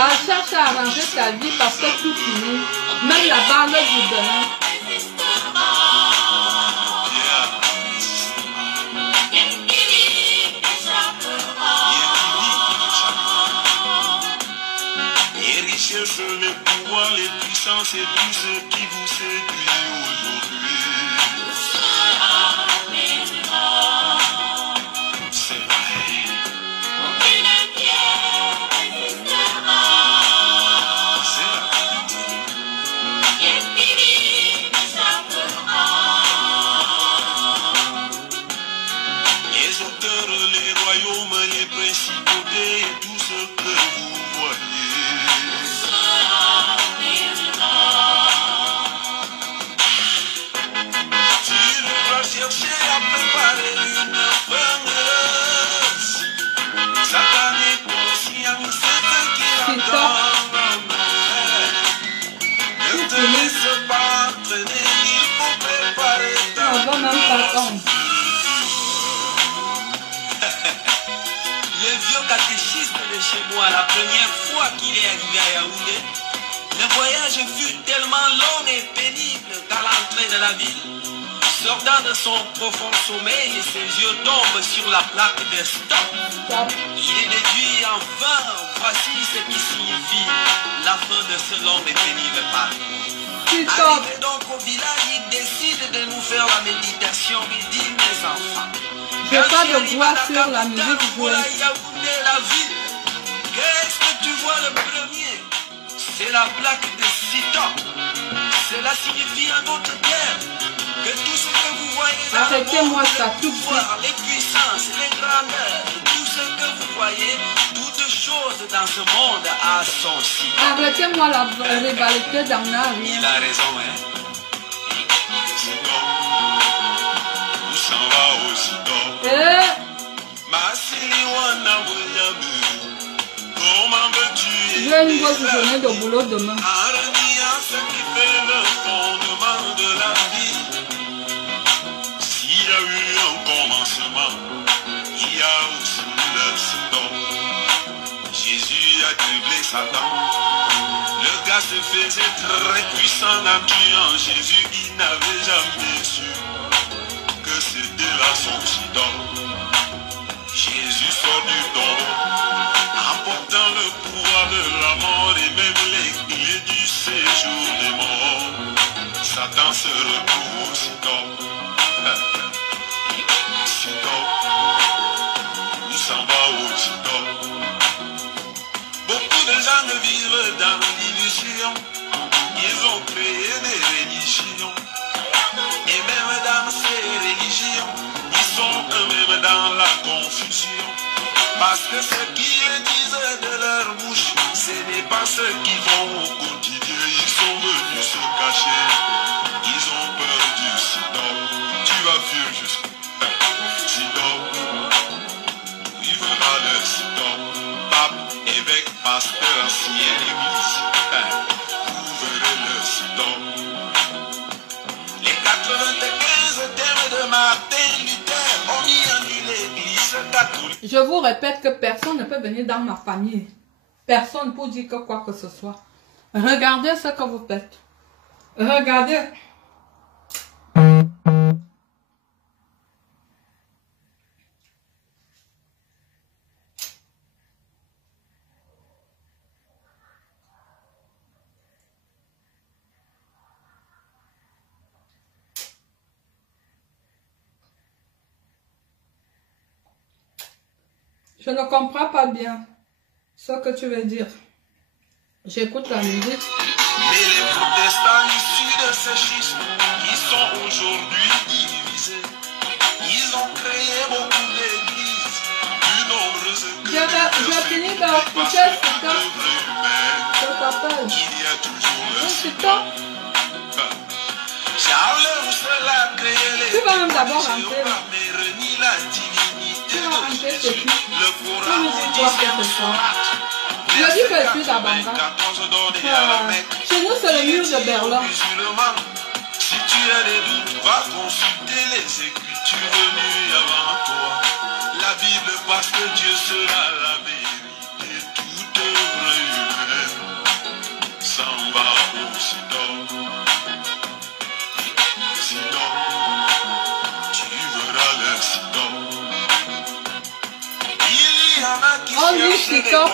Ah, cherche à arranger ta vie parce que tout finit. Même la barre du demain. Les richesses, les pouvoirs, les puissances et tout ce qui vous séduit aujourd'hui. C'est vrai. Les auteurs, les royaumes, les principautés et tout ce que vous voyez. Tu dois chercher à préparer une fin heureuse. Satan est conscient, c'est ce qu'il attend. Ne te laisse pas entraîner, il faut préparer ta On va même pas attendre. Le vieux catéchisme de chez moi, la première fois qu'il est arrivé à Yaoundé, le voyage fut tellement long et pénible qu'à l'entrée de la ville, sortant de son profond sommeil, ses yeux tombent sur la plaque de stop. Stop. Il est déduit enfin, voici ce qui signifie la fin de ce long et pénible pas. Stop. Arrivé donc au village, il décide de nous faire la méditation. Il dit, mes enfants, J'ai pas de voix sur la musique jouée. la ville, qu'est-ce que tu vois le premier? C'est la plaque de Sita. Cela signifie en d'autres termes que tout ce que vous voyez dans le Arrêtez-moi monde, ça les tout de suite. pouvoirs, les puissances, les grandeurs, tout ce que vous voyez, toute chose dans ce monde a son cycle. Arrêtez-moi la rivalité d'Amna. Il a raison, hein? Sinon, où s'en va au Sidon? Eh, Massiliwana Williamu, comment veux-tu j'ai une grosse journée de boulot demain. en reniant ce qui fait le fondement de la vie? S'il y a eu un commencement, il y a aussi le second. Jésus a criblé Satan. Le gars se faisait très puissant en tuant Jésus. Il n'avait jamais su que c'était là son Sidon. Jésus sort du tombeau, emportant le pouvoir de la mort et même les clés du séjour des morts. Satan se retrouve au Sidon. Sidon, où s'en va au Sidon? Beaucoup de gens vivent dans l'illusion. Ils ont créé des religions. Et même dans ces religions, ils sont eux-mêmes dans la confusion. Parce que ce qu'ils disent de leur bouche, ce n'est pas ce qu'ils font au quotidien. Ils sont venus se cacher. Ils ont peur du Sidon. Tu vas fuir jusqu'au Sidon. Il verra le Sidon. Pape, évêque, pasteur, ancien église. Vous verrez le Sidon. Les 95 thèmes de Martin Luther ont mis en nu l'église catholique. Je vous répète que personne ne peut venir dans ma famille. Personne pour dire que quoi que ce soit. Regardez ce que vous faites. Regardez. Je ne comprends pas bien ce que tu veux dire. J'écoute la musique. Mais les protestants issus de ce schisme qui sont aujourd'hui divisés, ils ont créé beaucoup d'églises, plus nombreuses que J'ai fini de écouter ce que je t'appelle. Il y a toujours le C'est toi. Charles Roussel a créé les Tu vas même d'abord rentrer. mais renie la divinité Tu vas rentrer de chez Jésus. toi. Le Tu Coran nous au dis quoi 10e que ce soit. sourate, Je dis que je suis verset d'Abanga. 94 donné à la Mecque. Chez nous, c'est le mur de Berlin. Musulman, si tu as des doutes, va consulter les écritures venues avant toi. La Bible parce que Dieu sera la vérité, toute œuvre humaine. TikTok.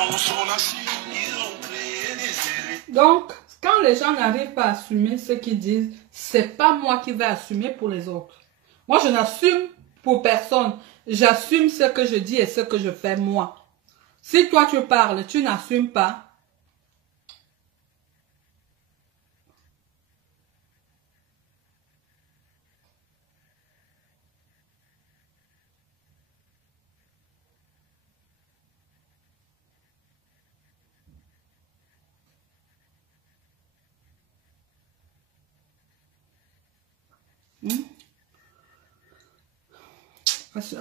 Donc, quand les gens n'arrivent pas à assumer ce qu'ils disent, c'est pas moi qui vais assumer pour les autres. Moi, je n'assume pour personne. J'assume ce que je dis et ce que je fais moi. Si toi tu parles, tu n'assumes pas.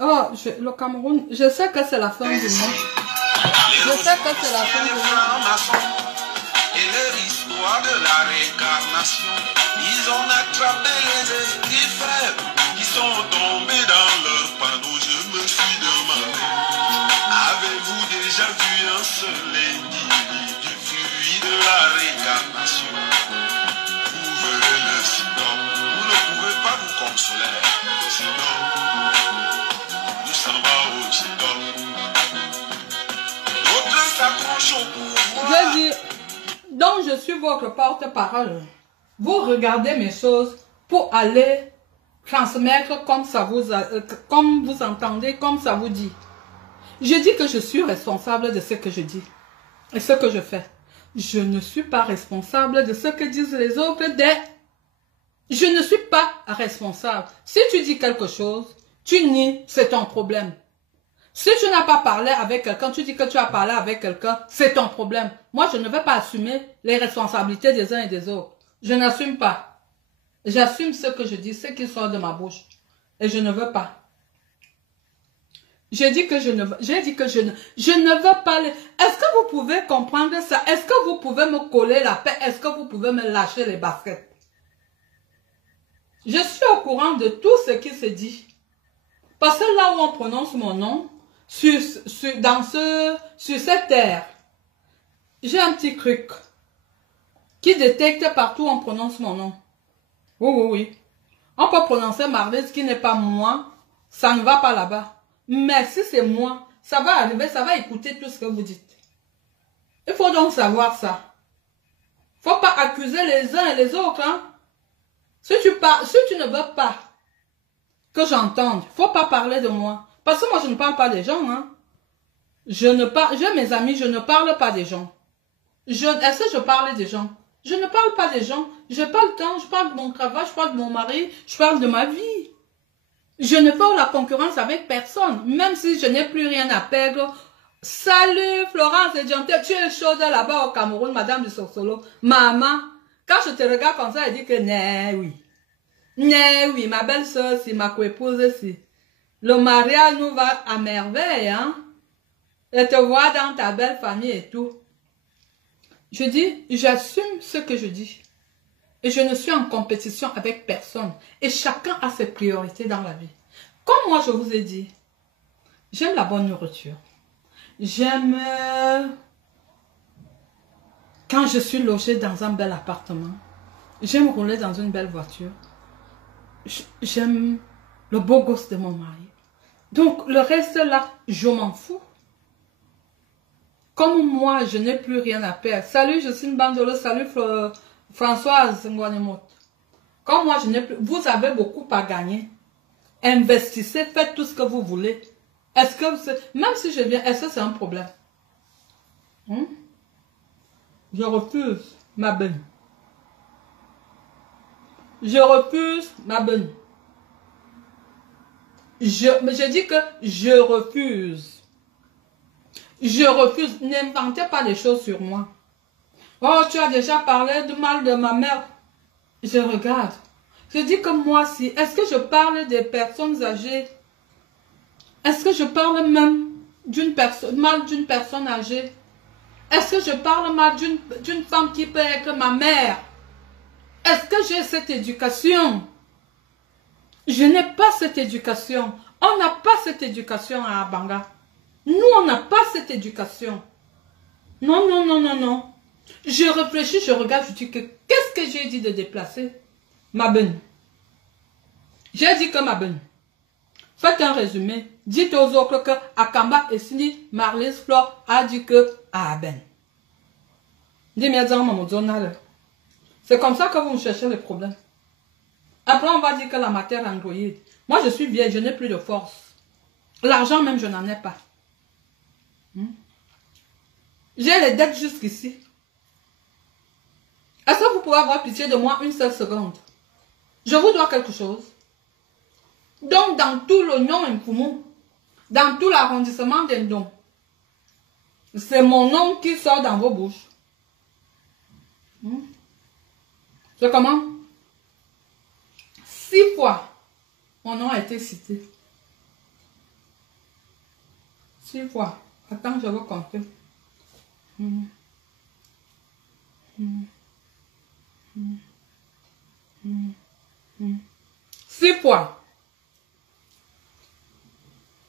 Oh, le Cameroun, je sais que c'est la fin du monde. Je sais que c'est la fin du monde. Et leur histoire de la réincarnation, ils ont attrapé les esprits faibles qui sont tombés dans leur panneau. Je me suis demandé, avez-vous déjà vu un seul individu fruit de la réincarnation? Vous verrez le sinon, vous ne pouvez pas vous consoler. Sinon, nous s'en va au sinon. D'autres s'accrochent au pouvoir. Je dis, donc je suis votre porte-parole. Vous regardez mes choses pour aller transmettre comme ça vous, comme vous entendez, comme ça vous dit. Je dis que je suis responsable de ce que je dis et ce que je fais. Je ne suis pas responsable de ce que disent les autres. Je ne suis pas responsable. Si tu dis quelque chose, tu nies, c'est ton problème. Si tu n'as pas parlé avec quelqu'un, tu dis que tu as parlé avec quelqu'un, c'est ton problème. Moi, je ne vais pas assumer les responsabilités des uns et des autres. Je n'assume pas. J'assume ce que je dis, ce qui sort de ma bouche. Et je ne veux pas. J'ai dit que je ne veux pas. Est-ce que vous pouvez comprendre ça? Est-ce que vous pouvez me coller la paix? Est-ce que vous pouvez me lâcher les baskets? Je suis au courant de tout ce qui se dit. Parce que là où on prononce mon nom, sur cette terre, j'ai un petit truc qui détecte partout où on prononce mon nom. Oui, oui, oui. On peut prononcer Marlèse qui n'est pas moi, ça ne va pas là-bas. Mais si c'est moi, ça va arriver, ça va écouter tout ce que vous dites. Il faut donc savoir ça. Il ne faut pas accuser les uns et les autres. Hein? Si tu ne veux pas que j'entende, il ne faut pas parler de moi. Parce que moi, je ne parle pas des gens. Hein? J'ai mes amis, je ne parle pas des gens. Est-ce que je parle des gens? Je ne parle pas des gens. Je n'ai pas le temps, je parle de mon travail, je parle de mon mari, je parle de ma vie. Je ne fais la concurrence avec personne, même si je n'ai plus rien à perdre. Salut Florence et Dianté, tu es chaude là-bas au Cameroun, madame du Sorsolo. Maman, quand je te regarde comme ça, elle dit que oui, ma belle-sœur, si ma coépouse, si. Le mariage nous va à merveille, hein. Et te voir dans ta belle famille et tout. Je dis, j'assume ce que je dis. Et je ne suis en compétition avec personne. Et chacun a ses priorités dans la vie. Comme moi, je vous ai dit, j'aime la bonne nourriture. J'aime quand je suis logée dans un bel appartement. J'aime rouler dans une belle voiture. J'aime le beau gosse de mon mari. Donc, le reste là, je m'en fous. Comme moi, je n'ai plus rien à perdre. Salut, Justine Bandolo. Salut, Françoise Ngwanemot. Comme moi, je n'ai plus... Vous avez beaucoup à gagner. Investissez, faites tout ce que vous voulez. Est-ce que... Même si je viens, est-ce que c'est un problème? Je refuse ma bonne. Je refuse ma bonne. Je dis que je refuse. Je refuse. N'inventez pas des choses sur moi. Oh, tu as déjà parlé du mal de ma mère. Je regarde. Je dis que moi, si. Est-ce que je parle des personnes âgées? Est-ce que je parle même mal d'une personne âgée? Est-ce que je parle mal d'une femme qui peut être ma mère? Est-ce que j'ai cette éducation? Je n'ai pas cette éducation. On n'a pas cette éducation à Abanga. Nous, on n'a pas cette éducation. Non, non, non, non, non. Je réfléchis, je regarde, je dis que qu'est-ce que j'ai dit de déplacer? Ma bonne. J'ai dit que ma bonne. Faites un résumé. Dites aux autres que Akamba et Cindy, Marlise Flore a dit que ben. C'est comme ça que vous me cherchez les problèmes. Après, on va dire que la matière androïde. Moi, je suis vieille, je n'ai plus de force. L'argent même, je n'en ai pas. J'ai les dettes jusqu'ici. Est-ce que vous pouvez avoir pitié de moi une seule seconde? Je vous dois quelque chose. Donc, dans tout l'oignon Nkumu, dans tout l'arrondissement d'Endom, c'est mon nom qui sort dans vos bouches. C'est comment? 6 fois, mon nom a été cité. 6 fois. Attends, je vais compter. 6 fois.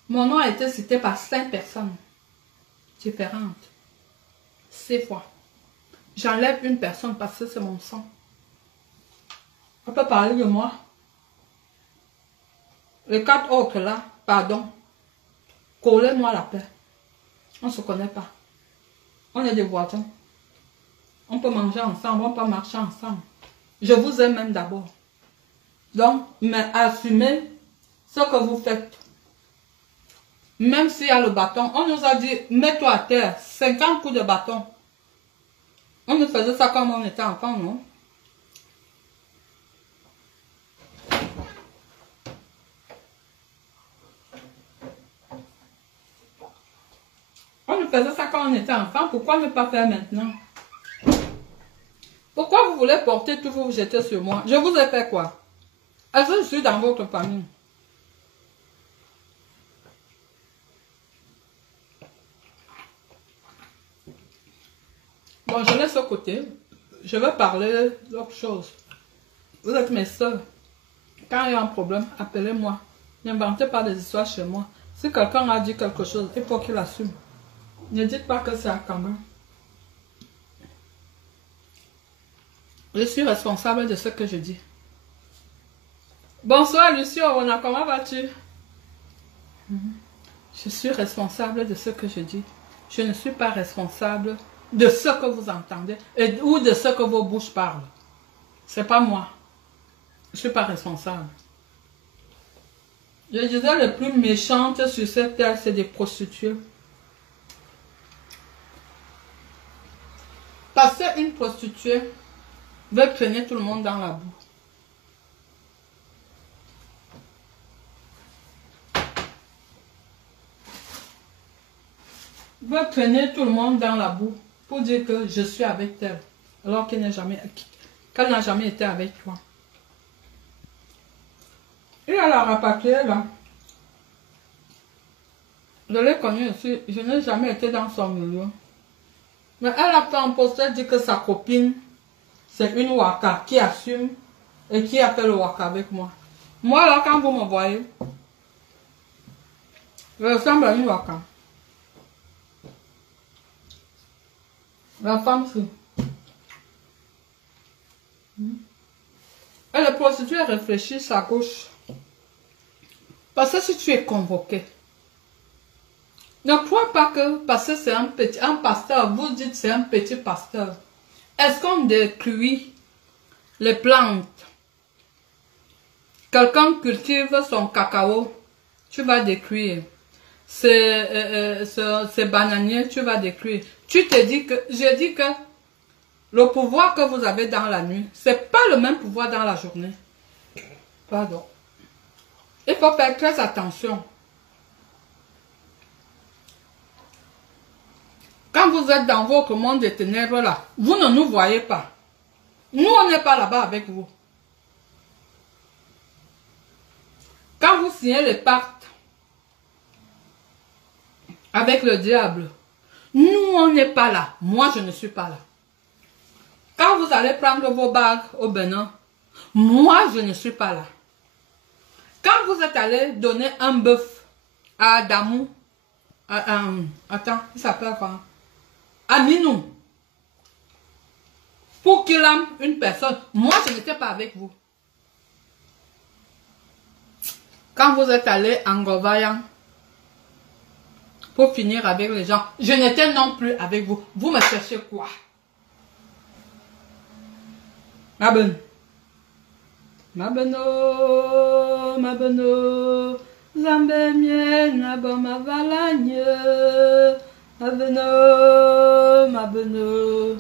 Mon nom a été cité par 5 personnes différentes. 6 fois. J'enlève une personne parce que c'est mon sang. On peut parler de moi. Les 4 autres là, pardon. Collez-moi la paix. On ne se connaît pas. On est des voisins. On peut manger ensemble, on peut marcher ensemble. Je vous aime même d'abord. Donc, mais assumez ce que vous faites. Même s'il y a le bâton, on nous a dit, mets-toi à terre, 50 coups de bâton. On nous faisait ça quand on était enfant, non? On nous faisait ça quand on était enfant, pourquoi ne pas faire maintenant? Pourquoi vous voulez porter tout vous jeter sur moi? Je vous ai fait quoi? Est-ce que je suis dans votre famille? Bon, je laisse au côté. Je vais parler d'autre chose. Vous êtes mes soeurs. Quand il y a un problème, appelez-moi. N'inventez pas des histoires chez moi. Si quelqu'un a dit quelque chose, il faut qu'il assume. Ne dites pas que c'est Akamba. Je suis responsable de ce que je dis. Bonsoir Lucie, comment vas-tu? Je suis responsable de ce que je dis. Je ne suis pas responsable de ce que vous entendez ou de ce que vos bouches parlent. C'est pas moi. Je ne suis pas responsable. Je disais, les plus méchantes sur cette terre, c'est des prostituées. Parce qu'une prostituée veut traîner tout le monde dans la boue. Veut traîner tout le monde dans la boue pour dire que je suis avec elle, alors qu'elle n'a jamais été avec toi. Il y a la rapatriée là. Je l'ai connue aussi, je n'ai jamais été dans son milieu. Mais elle a fait un post, elle dit que sa copine, c'est une waka qui assume et qui a fait le waka avec moi. Moi là, quand vous me voyez, je ressemble à une waka. La femme, c'est... Et les prostituées réfléchissent à gauche. Parce que si tu es convoqué, ne crois pas que parce que c'est un pasteur, vous dites c'est un petit pasteur. Est-ce qu'on détruit les plantes? Quelqu'un cultive son cacao, tu vas détruire. Ces bananiers, tu vas détruire. Tu te dis que, j'ai dit que le pouvoir que vous avez dans la nuit, c'est pas le même pouvoir dans la journée. Pardon. Il faut faire très attention. Quand vous êtes dans votre monde des ténèbres là, vous ne nous voyez pas. Nous, on n'est pas là-bas avec vous. Quand vous signez les pactes avec le diable, nous, on n'est pas là. Moi, je ne suis pas là. Quand vous allez prendre vos bagues au Bénin, moi, je ne suis pas là. Quand vous êtes allé donner un bœuf à Adamou, attends, il s'appelle quoi? À Minou, pour qu'il ame une personne, moi, je n'étais pas avec vous. Quand vous êtes allé en Govayan pour finir avec les gens, je n'étais non plus avec vous. Vous me cherchez quoi? Ma bonne. Ma beno, zambe mien, ma valagne. Ma beno,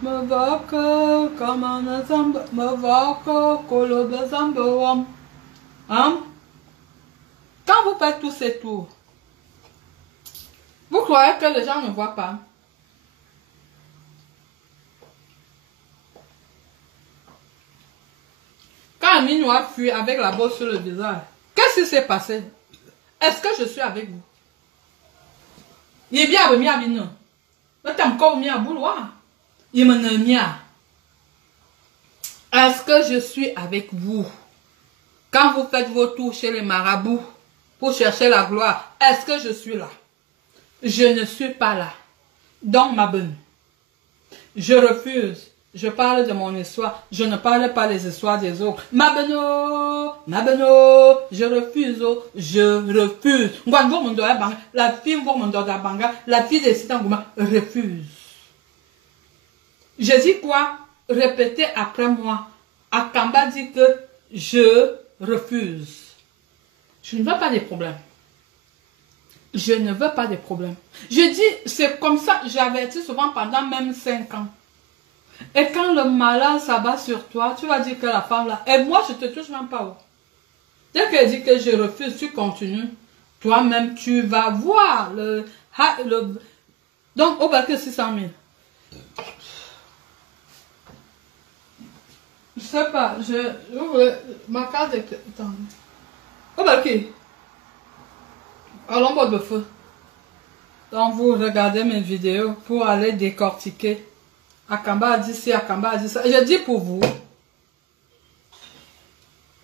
me voko, comme un zambe, me voko, kolobe zambe. Hein? Quand vous faites tous ces tours, vous croyez que les gens ne voient pas? Quand Aminou a fui avec la bosse sur le visage, qu'est-ce qui s'est passé? Est-ce que je suis avec vous? Il est bien remis à Aminou. Mais t'as encore mis à bouloir. Il me mis à. Est-ce que je suis avec vous? Quand vous faites vos tours chez les marabouts pour chercher la gloire, est-ce que je suis là? Je ne suis pas là. Donc, ma bonne, je refuse. Je parle de mon histoire. Je ne parle pas des histoires des autres. Ma beno, je refuse. Je refuse. La fille la fille des Sitanguma refuse. Je dis quoi? Répétez après moi. Akamba dit que je refuse. Je ne veux pas des problèmes. Je ne veux pas des problèmes. Je dis, c'est comme ça, j'avertis souvent pendant même 5 ans. Et quand le malin s'abat sur toi, tu vas dire que la femme là, et moi je te touche même pas. Dès qu'elle dit que je refuse, tu continues. Toi-même, tu vas voir donc, au bac 600 000. Je sais pas, ma carte est... Attends. Au bac. Allons boire de feu. Donc, vous regardez mes vidéos pour aller décortiquer. Akamba a dit ci, Akamba a dit ça. Je dis pour vous.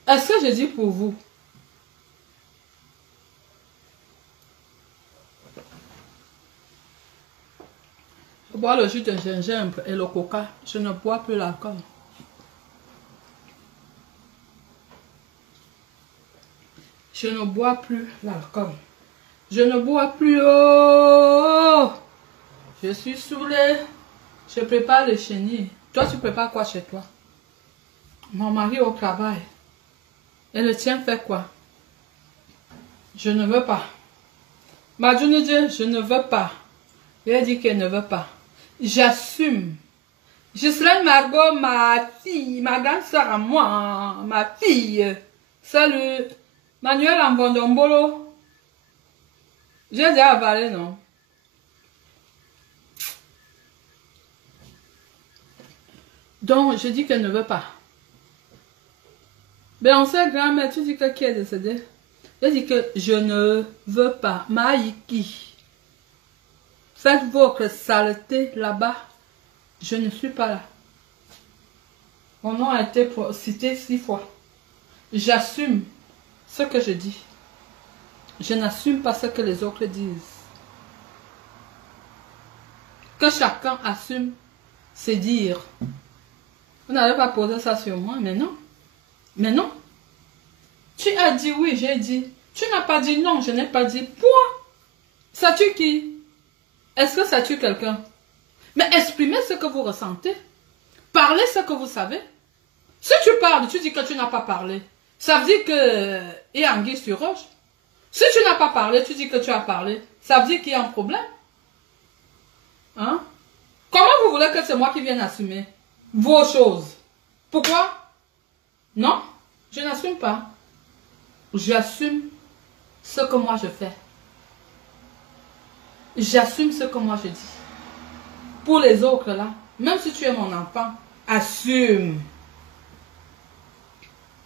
Est-ce que je dis pour vous? Je bois le jus de gingembre et le coca. Je ne bois plus l'alcool. Je ne bois plus l'alcool. Je ne bois plus. Oh! Je suis saoulée. Je prépare le chenille. Toi, tu prépares quoi chez toi? Mon mari au travail. Et le tien fait quoi? Je ne veux pas. Madjoune dit, je ne veux pas. Elle dit qu'elle ne veut pas. J'assume. Gislaine Margot, ma fille, ma grande soeur à moi, ma fille. Salut. Manuel Ambondombolo. J'ai déjà avalé, non? Donc, je dis qu'elle ne veut pas. Mais on sait, grand-mère, tu dis que qui est décédé? Elle dit que je ne veux pas. Maïki. Faites votre saleté là-bas. Je ne suis pas là. Mon nom a été cité 6 fois. J'assume ce que je dis. Je n'assume pas ce que les autres disent. Que chacun assume ses dires. Vous n'avez pas posé ça sur moi, mais non. Mais non. Tu as dit oui, j'ai dit. Tu n'as pas dit non, je n'ai pas dit. Point. Ça tue qui? Est-ce que ça tue quelqu'un? Mais exprimez ce que vous ressentez. Parlez ce que vous savez. Si tu parles, tu dis que tu n'as pas parlé. Ça veut dire que il y a anguille sur roche. Si tu n'as pas parlé, tu dis que tu as parlé. Ça veut dire qu'il y a un problème. Hein? Comment vous voulez que c'est moi qui vienne assumer vos choses? Pourquoi? Non, je n'assume pas. J'assume ce que moi je fais. J'assume ce que moi je dis. Pour les autres là, même si tu es mon enfant, assume.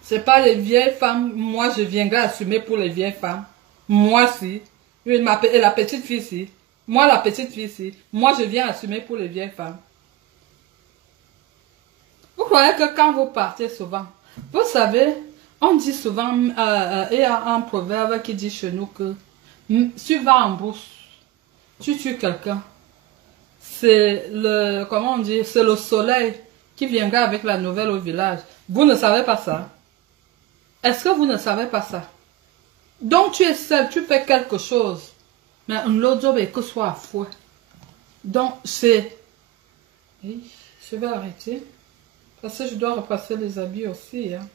C'est pas les vieilles femmes, moi je viendrai assumer pour les vieilles femmes. Moi si. Et la petite fille si. Moi la petite fille si. Moi je viens assumer pour les vieilles femmes. Vous croyez que quand vous partez souvent, vous savez, on dit souvent, il y a un proverbe qui dit chez nous que tu vas en bourse, tu tues quelqu'un. C'est le, comment on dit, c'est le soleil qui viendra avec la nouvelle au village. Vous ne savez pas ça? Est-ce que vous ne savez pas ça? Donc tu es seul, tu fais quelque chose. Mais l'autre job est que soit à fouet. Donc c'est... Oui, je vais arrêter. Parce que je dois repasser les habits aussi. Hein.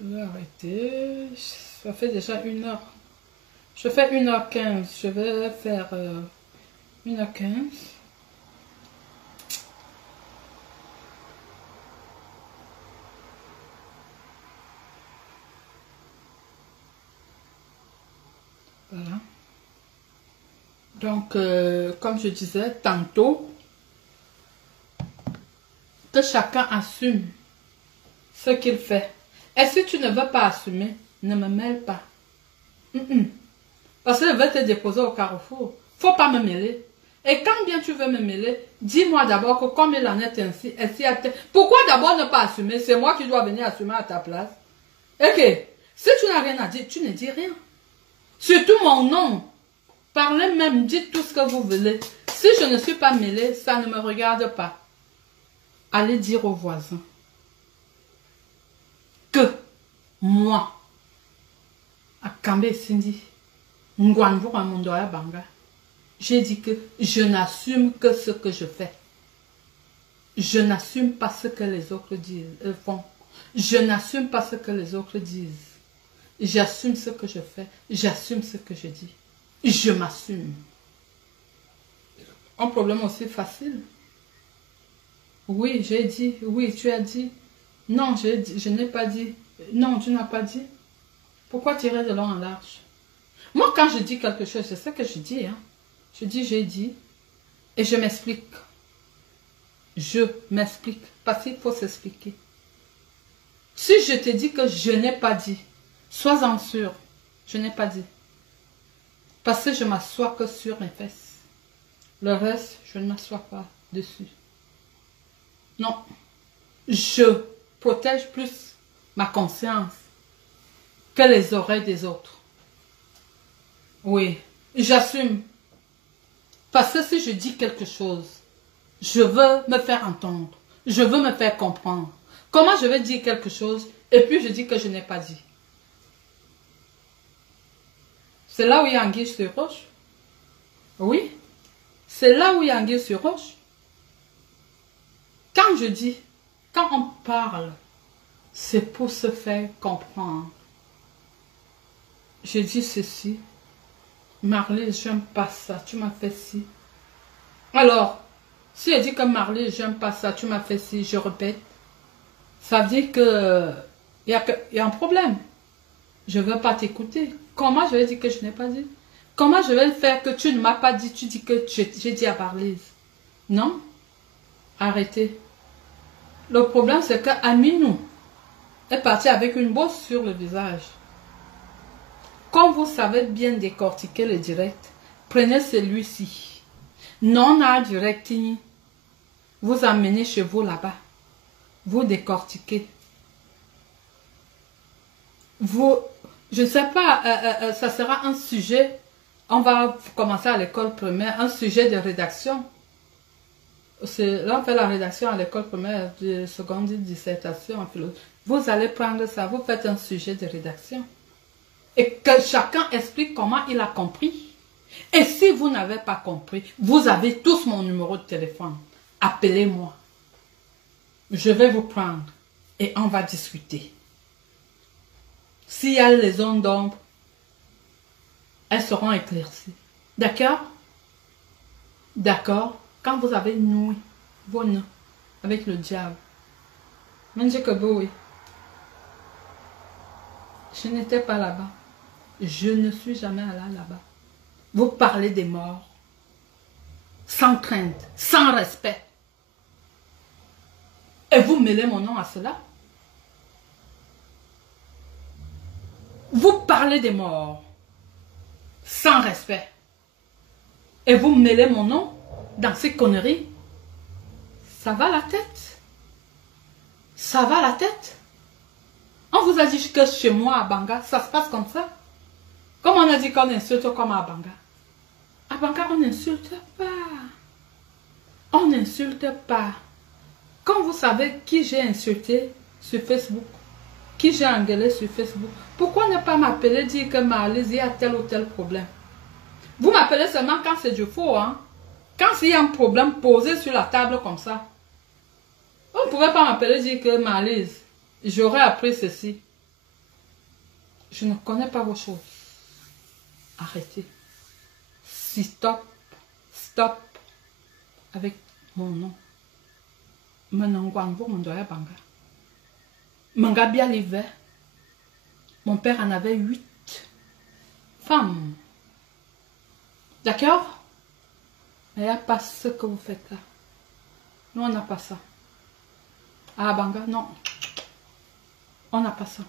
Je vais arrêter. Ça fait déjà 1h. Je fais 1h15. Je vais faire 1h15. Voilà. Donc, comme je disais tantôt, que chacun assume ce qu'il fait. Et si tu ne veux pas assumer, ne me mêle pas. Parce que je vais te déposer au carrefour. Faut pas me mêler. Et quand bien tu veux me mêler, dis-moi d'abord que comme il en est ainsi, pourquoi d'abord ne pas assumer? C'est moi qui dois venir assumer à ta place. Ok, si tu n'as rien à dire, tu ne dis rien. Surtout mon nom. Parlez même, dites tout ce que vous voulez. Si je ne suis pas mêlée, ça ne me regarde pas. Allez dire aux voisins que moi, à Kambé Cindy, j'ai dit que je n'assume que ce que je fais. Je n'assume pas ce que les autres font. Je n'assume pas ce que les autres disent. J'assume ce que je fais. J'assume ce que je dis. Je m'assume. Un problème aussi facile. Oui, j'ai dit. Oui, tu as dit. Non, je n'ai pas dit. Non, tu n'as pas dit. Pourquoi tirer de long en large? Moi, quand je dis quelque chose, c'est ce que je dis. Hein. Je dis, j'ai dit. Et je m'explique. Je m'explique. Parce qu'il faut s'expliquer. Si je te dis que je n'ai pas dit, sois-en sûr, je n'ai pas dit. Parce que je m'assois que sur mes fesses. Le reste, je ne m'assois pas dessus. Non. Je protège plus ma conscience que les oreilles des autres. Oui, j'assume. Parce que si je dis quelque chose, je veux me faire entendre. Je veux me faire comprendre. Comment je vais dire quelque chose et puis je dis que je n'ai pas dit? C'est là où il y a anguille sur roche. Oui, c'est là où il y a anguille sur roche. Quand je dis, quand on parle, c'est pour se faire comprendre. Je dis ceci. Marley, j'aime pas ça, tu m'as fait ci. Alors, si je dis que Marley, j'aime pas ça, tu m'as fait ci, je répète. Ça veut dire que il y a un problème. Je ne veux pas t'écouter. Comment je vais dire que je n'ai pas dit? Comment je vais faire que tu ne m'as pas dit, tu dis que j'ai dit à Barlise? Non? Arrêtez. Le problème, c'est qu'Aminou est parti avec une bosse sur le visage. Comme vous savez bien décortiquer le direct, prenez celui-ci. Non à direct, vous amenez chez vous là-bas. Vous décortiquez. Vous, je ne sais pas, ça sera un sujet, on va commencer à l'école primaire, un sujet de rédaction. Là, on fait la rédaction à l'école primaire de seconde dissertation en philosophie. Vous allez prendre ça, vous faites un sujet de rédaction. Et que chacun explique comment il a compris. Et si vous n'avez pas compris, vous avez tous mon numéro de téléphone. Appelez-moi. Je vais vous prendre et on va discuter. S'il y a les zones d'ombre, elles seront éclaircies. D'accord? D'accord? Quand vous avez noué vos nœuds avec le diable, oui. Je n'étais pas là-bas. Je ne suis jamais allé là-bas. Vous parlez des morts. Sans crainte, sans respect. Et vous mêlez mon nom à cela? Vous parlez des morts. Sans respect. Et vous mêlez mon nom dans ces conneries? Ça va la tête? Ça va la tête? On vous a dit que chez moi à Banga, ça se passe comme ça. Comme on a dit qu'on insulte comme à Banga. À Banga, on n'insulte pas. On n'insulte pas. Quand vous savez qui j'ai insulté sur Facebook, qui j'ai engueulé sur Facebook. Pourquoi ne pas m'appeler dire que Marlise, il y a tel ou tel problème? Vous m'appelez seulement quand c'est du faux, hein? Quand il y a un problème posé sur la table comme ça. Vous ne pouvez pas m'appeler dire que Marlise, j'aurais appris ceci. Je ne connais pas vos choses. Arrêtez. Stop. Stop. Avec mon nom. Menangwango Mondoya Banga. Mangabia l'hiver. Mon père en avait 8 femmes. D'accord? Mais il n'y a pas ce que vous faites là. Nous, on n'a pas ça. Ah, Banga, non. On n'a pas ça.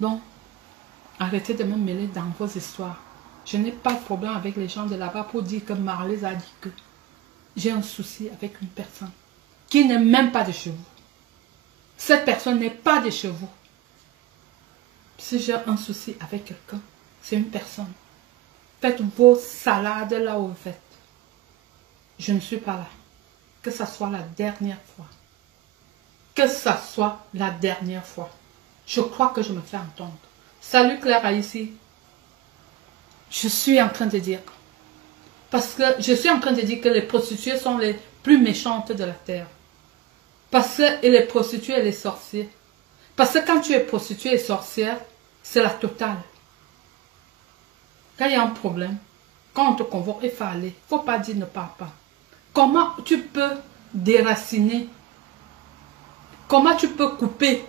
Donc, arrêtez de me mêler dans vos histoires. Je n'ai pas de problème avec les gens de là-bas pour dire que Marlise a dit que j'ai un souci avec une personne qui n'est même pas de chez vous. Cette personne n'est pas de chez vous. Si j'ai un souci avec quelqu'un, c'est une personne. Faites vos salades là où vous faites. Je ne suis pas là. Que ça soit la dernière fois. Que ça soit la dernière fois. Je crois que je me fais entendre. Salut Claire Haïssi. Je suis en train de dire. Parce que je suis en train de dire que les prostituées sont les plus méchantes de la terre. Parce que les prostituées et les sorciers. Parce que quand tu es prostituée et sorcière, c'est la totale. Quand il y a un problème, quand on te convoque, il faut aller. Il ne faut pas dire ne pars pas. Comment tu peux déraciner? Comment tu peux couper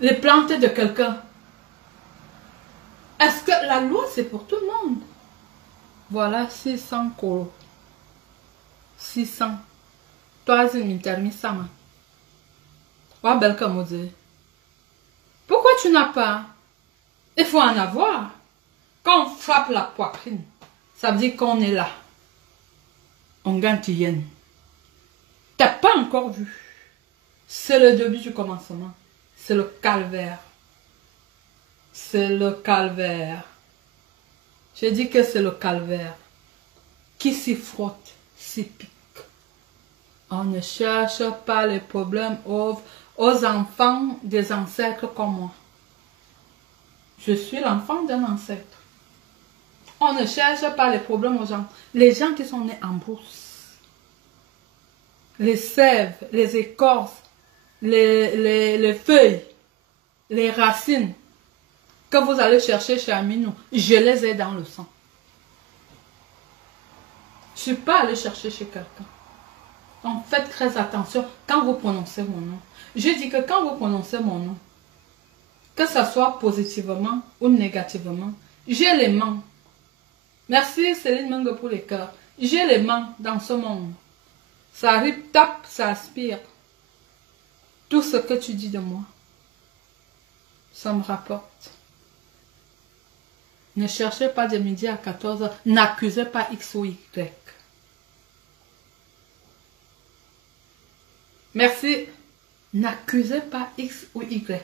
les plantes de quelqu'un? Est-ce que la loi c'est pour tout le monde? Voilà 600 kolos. 600. Toi, c'est une termine sama. Pourquoi tu n'as pas? Il faut en avoir. Quand on frappe la poitrine, ça veut dire qu'on est là. On gagne yen. T'as pas encore vu. C'est le début du commencement. C'est le calvaire. C'est le calvaire. J'ai dit que c'est le calvaire. Qui s'y frotte, s'y pique. On ne cherche pas les problèmes aux enfants des ancêtres comme moi. Je suis l'enfant d'un ancêtre. On ne cherche pas les problèmes aux gens. Les gens qui sont nés en brousse. Les sèves, les écorces, les feuilles, les racines que vous allez chercher chez Aminou, je les ai dans le sang. Je ne suis pas allée chercher chez quelqu'un. Donc faites très attention quand vous prononcez mon nom. Je dis que quand vous prononcez mon nom, que ce soit positivement ou négativement, j'ai les mains. Merci Céline Mengue pour les cœurs. J'ai les mains dans ce monde. Ça arrive, tape, ça aspire. Tout ce que tu dis de moi, ça me rapporte. Ne cherchez pas de midi à 14h. N'accusez pas X ou Y. Merci. N'accusez pas X ou Y.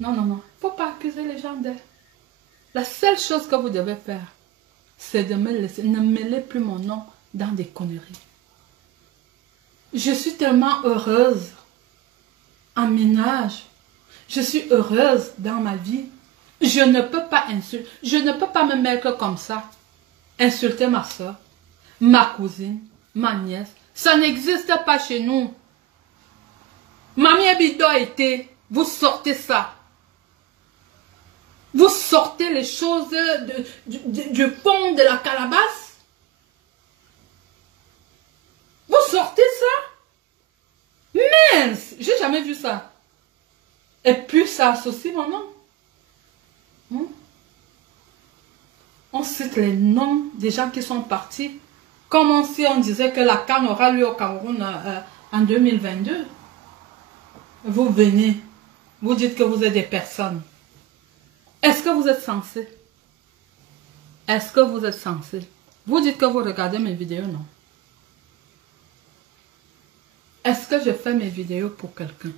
Non, non, non. Il ne faut pas accuser les gens d'elle. La seule chose que vous devez faire, c'est de me laisser. Ne mêlez plus mon nom dans des conneries. Je suis tellement heureuse en ménage. Je suis heureuse dans ma vie. Je ne peux pas insulter. Je ne peux pas me mettre comme ça. Insulter ma soeur, ma cousine, ma nièce. Ça n'existe pas chez nous. Mamie Abido était. Vous sortez ça. Vous sortez les choses du fond de la calebasse. Vous sortez ça. Mince, j'ai jamais vu ça. Et puis ça associe mon nom. On cite les noms des gens qui sont partis. Comme si on disait que la CAN aura lieu au Cameroun en 2022. Vous venez, vous dites que vous êtes des personnes. Est-ce que vous êtes censé? Est-ce que vous êtes censé? Vous dites que vous regardez mes vidéos, non? Est-ce que je fais mes vidéos pour quelqu'un?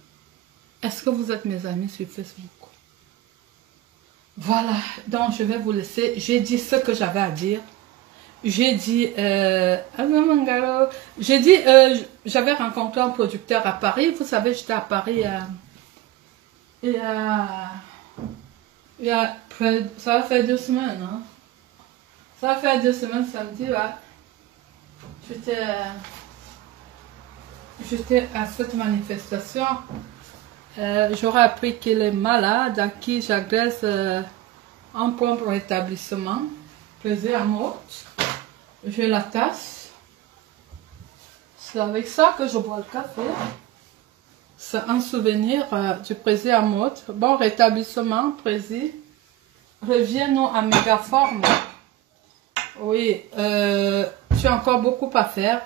Est-ce que vous êtes mes amis sur Facebook? Voilà, donc je vais vous laisser. J'ai dit ce que j'avais à dire. j'ai dit, j'avais rencontré un producteur à Paris. Vous savez, j'étais à Paris ça va faire 2 semaines. Hein? Ça va faire 2 semaines samedi, ouais. J'étais à cette manifestation. J'aurais appris qu'il est malade, à qui j'agresse un prompt rétablissement. Plaisir à mort. J'ai la tasse. C'est avec ça que je bois le café. C'est un souvenir du Prési à mort. Bon rétablissement, Prési. Reviens-nous à méga forme. Oui, tu as encore beaucoup à faire.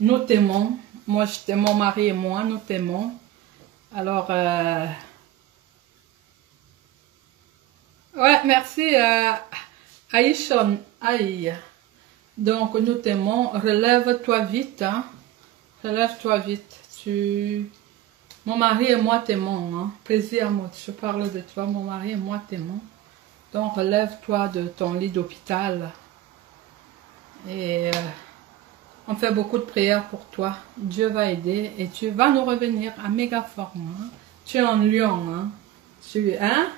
Nous t'aimons. Moi, je t'aime, mon mari et moi, nous t'aimons. Alors, ouais, merci Aïchon. Aïe. Donc, nous t'aimons. Relève-toi vite. Hein. Relève-toi vite. Mon mari et moi t'aimons. Hein. Plaisir, moi. Je parle de toi. Mon mari et moi t'aimons. Donc, relève-toi de ton lit d'hôpital. Et on fait beaucoup de prières pour toi. Dieu va aider et tu vas nous revenir à méga forme. Hein. Tu es en lion. Hein.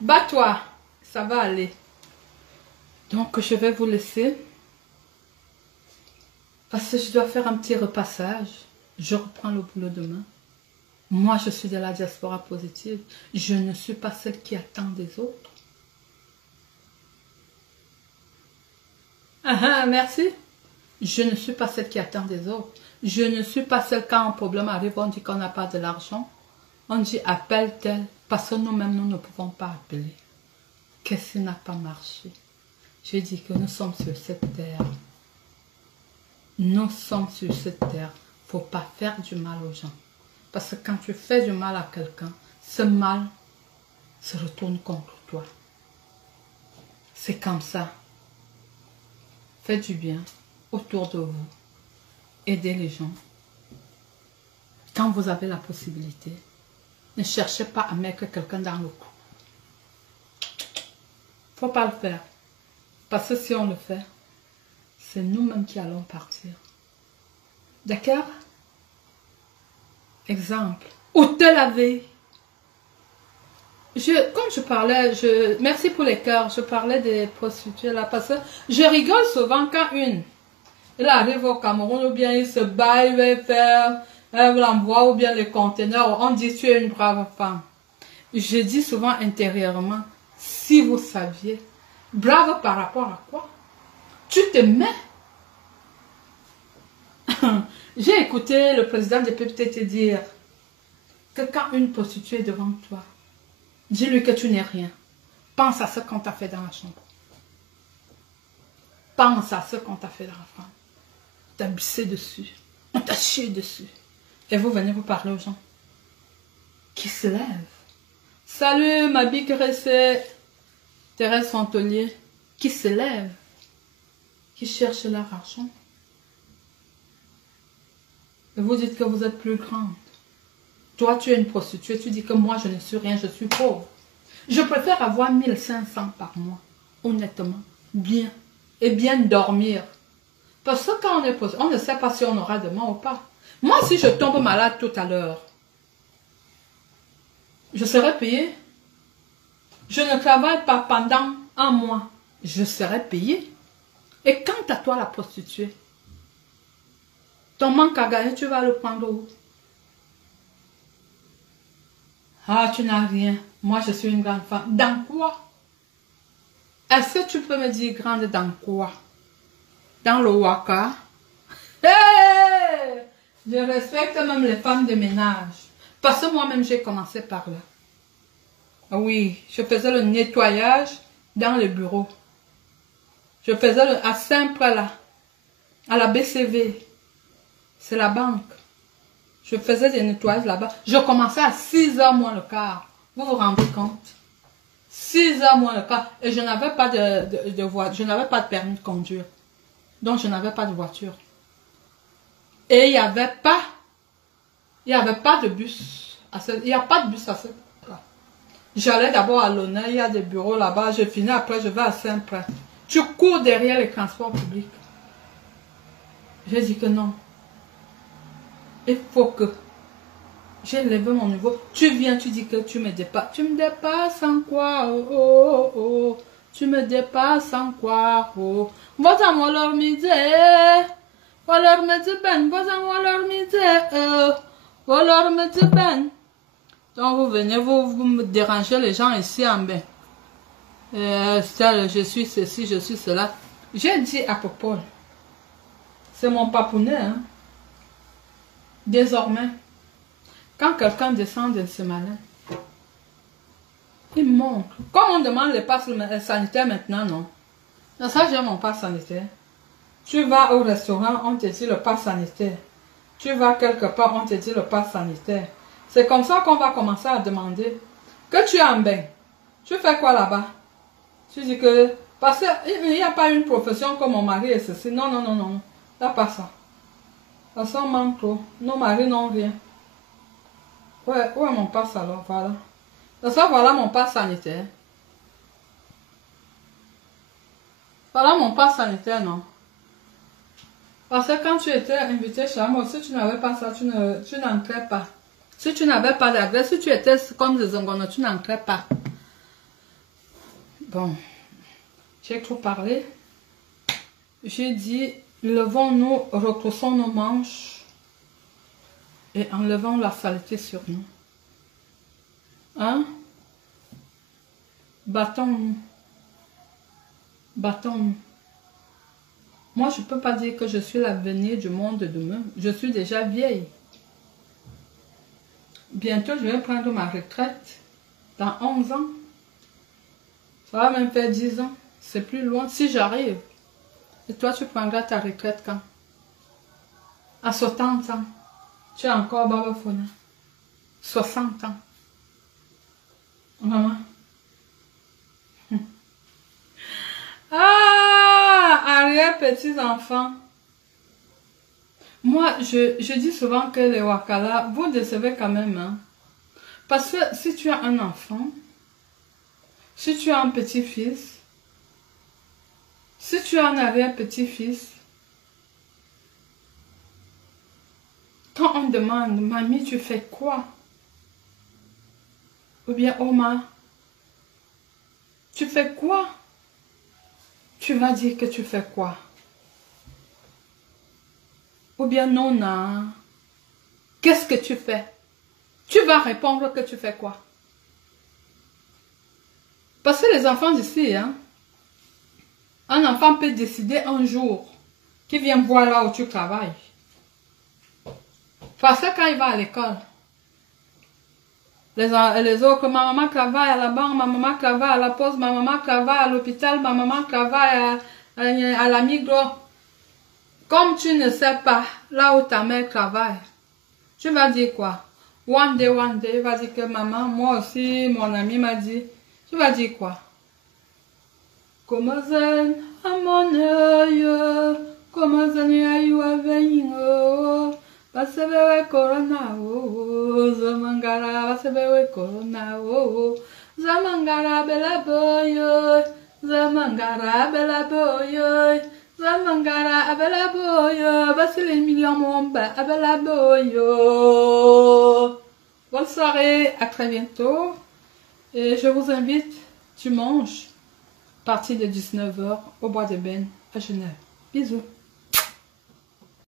Bats-toi. Ça va aller. Donc, je vais vous laisser. Parce que je dois faire un petit repassage. Je reprends le boulot demain. Moi, je suis de la diaspora positive. Je ne suis pas celle qui attend des autres. Merci. Je ne suis pas celle qui attend des autres. Je ne suis pas celle quand un problème arrive, on dit qu'on n'a pas de l'argent. On dit appelle tel. Parce que nous-mêmes, nous ne pouvons pas appeler. Qu'est-ce qui n'a pas marché? Je dis que nous sommes sur cette terre. Nous sommes sur cette terre. Il ne faut pas faire du mal aux gens. Parce que quand tu fais du mal à quelqu'un, ce mal se retourne contre toi. C'est comme ça. Faites du bien autour de vous. Aidez les gens. Quand vous avez la possibilité, ne cherchez pas à mettre quelqu'un dans le coup. Il ne faut pas le faire. Parce que si on le fait, c'est nous-mêmes qui allons partir. D'accord? Exemple. Ou te laver. Comme je parlais, merci pour les cœurs, je parlais des prostituées là, parce que je rigole souvent quand elle arrive au Cameroun, ou bien il se bat, il va faire, elle l'envoie, ou bien les conteneurs, on dit tu es une brave femme. Je dis souvent intérieurement, si vous saviez, brave par rapport à quoi? Tu te mets. J'ai écouté le président de PPT dire que quand une prostituée est devant toi, dis-lui que tu n'es rien. Pense à ce qu'on t'a fait dans la chambre. Pense à ce qu'on t'a fait dans la chambre. On t'a bissé dessus. On t'a chié dessus. Et vous venez vous parler aux gens qui se lèvent. Salut ma bille caressée, Thérèse Fantelier, qui se lève, qui cherche leur argent. Et vous dites que vous êtes plus grande. Toi, tu es une prostituée, tu dis que moi, je ne suis rien, je suis pauvre. Je préfère avoir 1500 par mois, honnêtement, bien, et bien dormir. Parce que quand on est prostituée, on ne sait pas si on aura demain ou pas. Moi, si je tombe malade tout à l'heure, je serai payée. Je ne travaille pas pendant un mois, je serai payée. Et quant à toi, la prostituée, ton manque à gagner, tu vas le prendre où? Ah, tu n'as rien. Moi, je suis une grande femme. Dans quoi? Est-ce que tu peux me dire grande dans quoi? Dans le waka? Hey! Je respecte même les femmes de ménage. Parce que moi-même, j'ai commencé par là. Oui, je faisais le nettoyage dans le bureau. Je faisais à Saint-Pré là, à la BCV. C'est la banque. Je faisais des nettoyages là-bas. Je commençais à 6h moins le quart. Vous vous rendez compte? 6h moins le quart. Et je n'avais pas de voiture. Je n'avais pas de permis de conduire. Donc je n'avais pas de voiture. Et il n'y avait pas de bus. Il n'y a pas de bus à cette place. J'allais d'abord à l'honneur. Il y a des bureaux là-bas. Je finis après, je vais à Saint-Pré. Tu cours derrière les transports publics. J'ai dit que non. Il faut que j'ai levé mon niveau. Tu viens, tu dis que tu me dépasses. Tu me dépasses en quoi? Oh, oh, oh. Tu me dépasses en quoi? Oh. Vous en leur midi. Vous leur me dit ben. Vous en leur midi. Vous leur me dit ben. Donc vous venez, vous me dérangez les gens ici en bain. Je suis ceci, je suis cela. J'ai dit à Popol. C'est mon papounet, hein. Désormais, quand quelqu'un descend de ce malin, il montre. Comme on demande les passes sanitaires maintenant, non. Non, ça, j'ai mon passe sanitaire. Tu vas au restaurant, on te dit le passe sanitaire. Tu vas quelque part, on te dit le passe sanitaire. C'est comme ça qu'on va commencer à demander. Que tu es en bain. Tu fais quoi là-bas? Tu dis que... Parce qu'il n'y a pas une profession comme mon mari et ceci. Non, non, non, non. Il n'y a pas ça. Ça manque trop. Nos maris n'ont rien. Ouais, où est mon passe alors? Voilà. Ça, voilà mon passe sanitaire. Voilà mon passe sanitaire, non? Parce que quand tu étais invité chez moi, si tu n'avais pas ça, tu n'entrais pas. Si tu n'avais pas d'adresse, si tu étais comme des Zongono, tu n'entrais pas. Bon, j'ai trop parlé. J'ai dit, levons-nous, retroussons nos manches et enlevons la saleté sur nous. Hein? Battons-nous. Battons-nous. Moi, je ne peux pas dire que je suis l'avenir du monde de demain. Je suis déjà vieille. Bientôt, je vais prendre ma retraite. Dans 11 ans. Ça va même faire 10 ans. C'est plus loin. Si j'arrive. Et toi, tu prendras ta retraite quand? À 60 ans. Tu es encore Babafona. 60 ans. Maman. Ah! Arrière petits-enfants. Moi, je dis souvent que les Wakala, vous décevez quand même. Hein? Parce que si tu as un enfant, si tu as un petit-fils, si tu as un arrière-petit-fils, quand on demande, mamie, tu fais quoi? Ou bien, Oma, tu fais quoi? Tu vas dire que tu fais quoi? Ou bien, Nona, qu'est-ce que tu fais? Tu vas répondre que tu fais quoi? Parce que les enfants d'ici, hein, un enfant peut décider un jour qu'il vient voir là où tu travailles. Parce que quand il va à l'école, les autres, ma maman travaille à la banque, ma maman travaille à la poste, ma maman travaille à l'hôpital, ma maman travaille à la Migros. Comme tu ne sais pas là où ta mère travaille, tu vas dire quoi? One day, tu vas dire que maman, moi aussi, mon ami m'a dit. Tu vas dire quoi? Comment ça, à mon œil, comment ça n'y a eu à venir? Basebewe corona, oh, Zamangara, basebewe corona, oh, Zamangara bella boy, Zamangara bella boy, Zamangara bella boy, Basile million momba, bella boy. Bonne soirée, à très bientôt. Et je vous invite dimanche, à partir de 19 h, au Bois de Benne, à Genève. Bisous.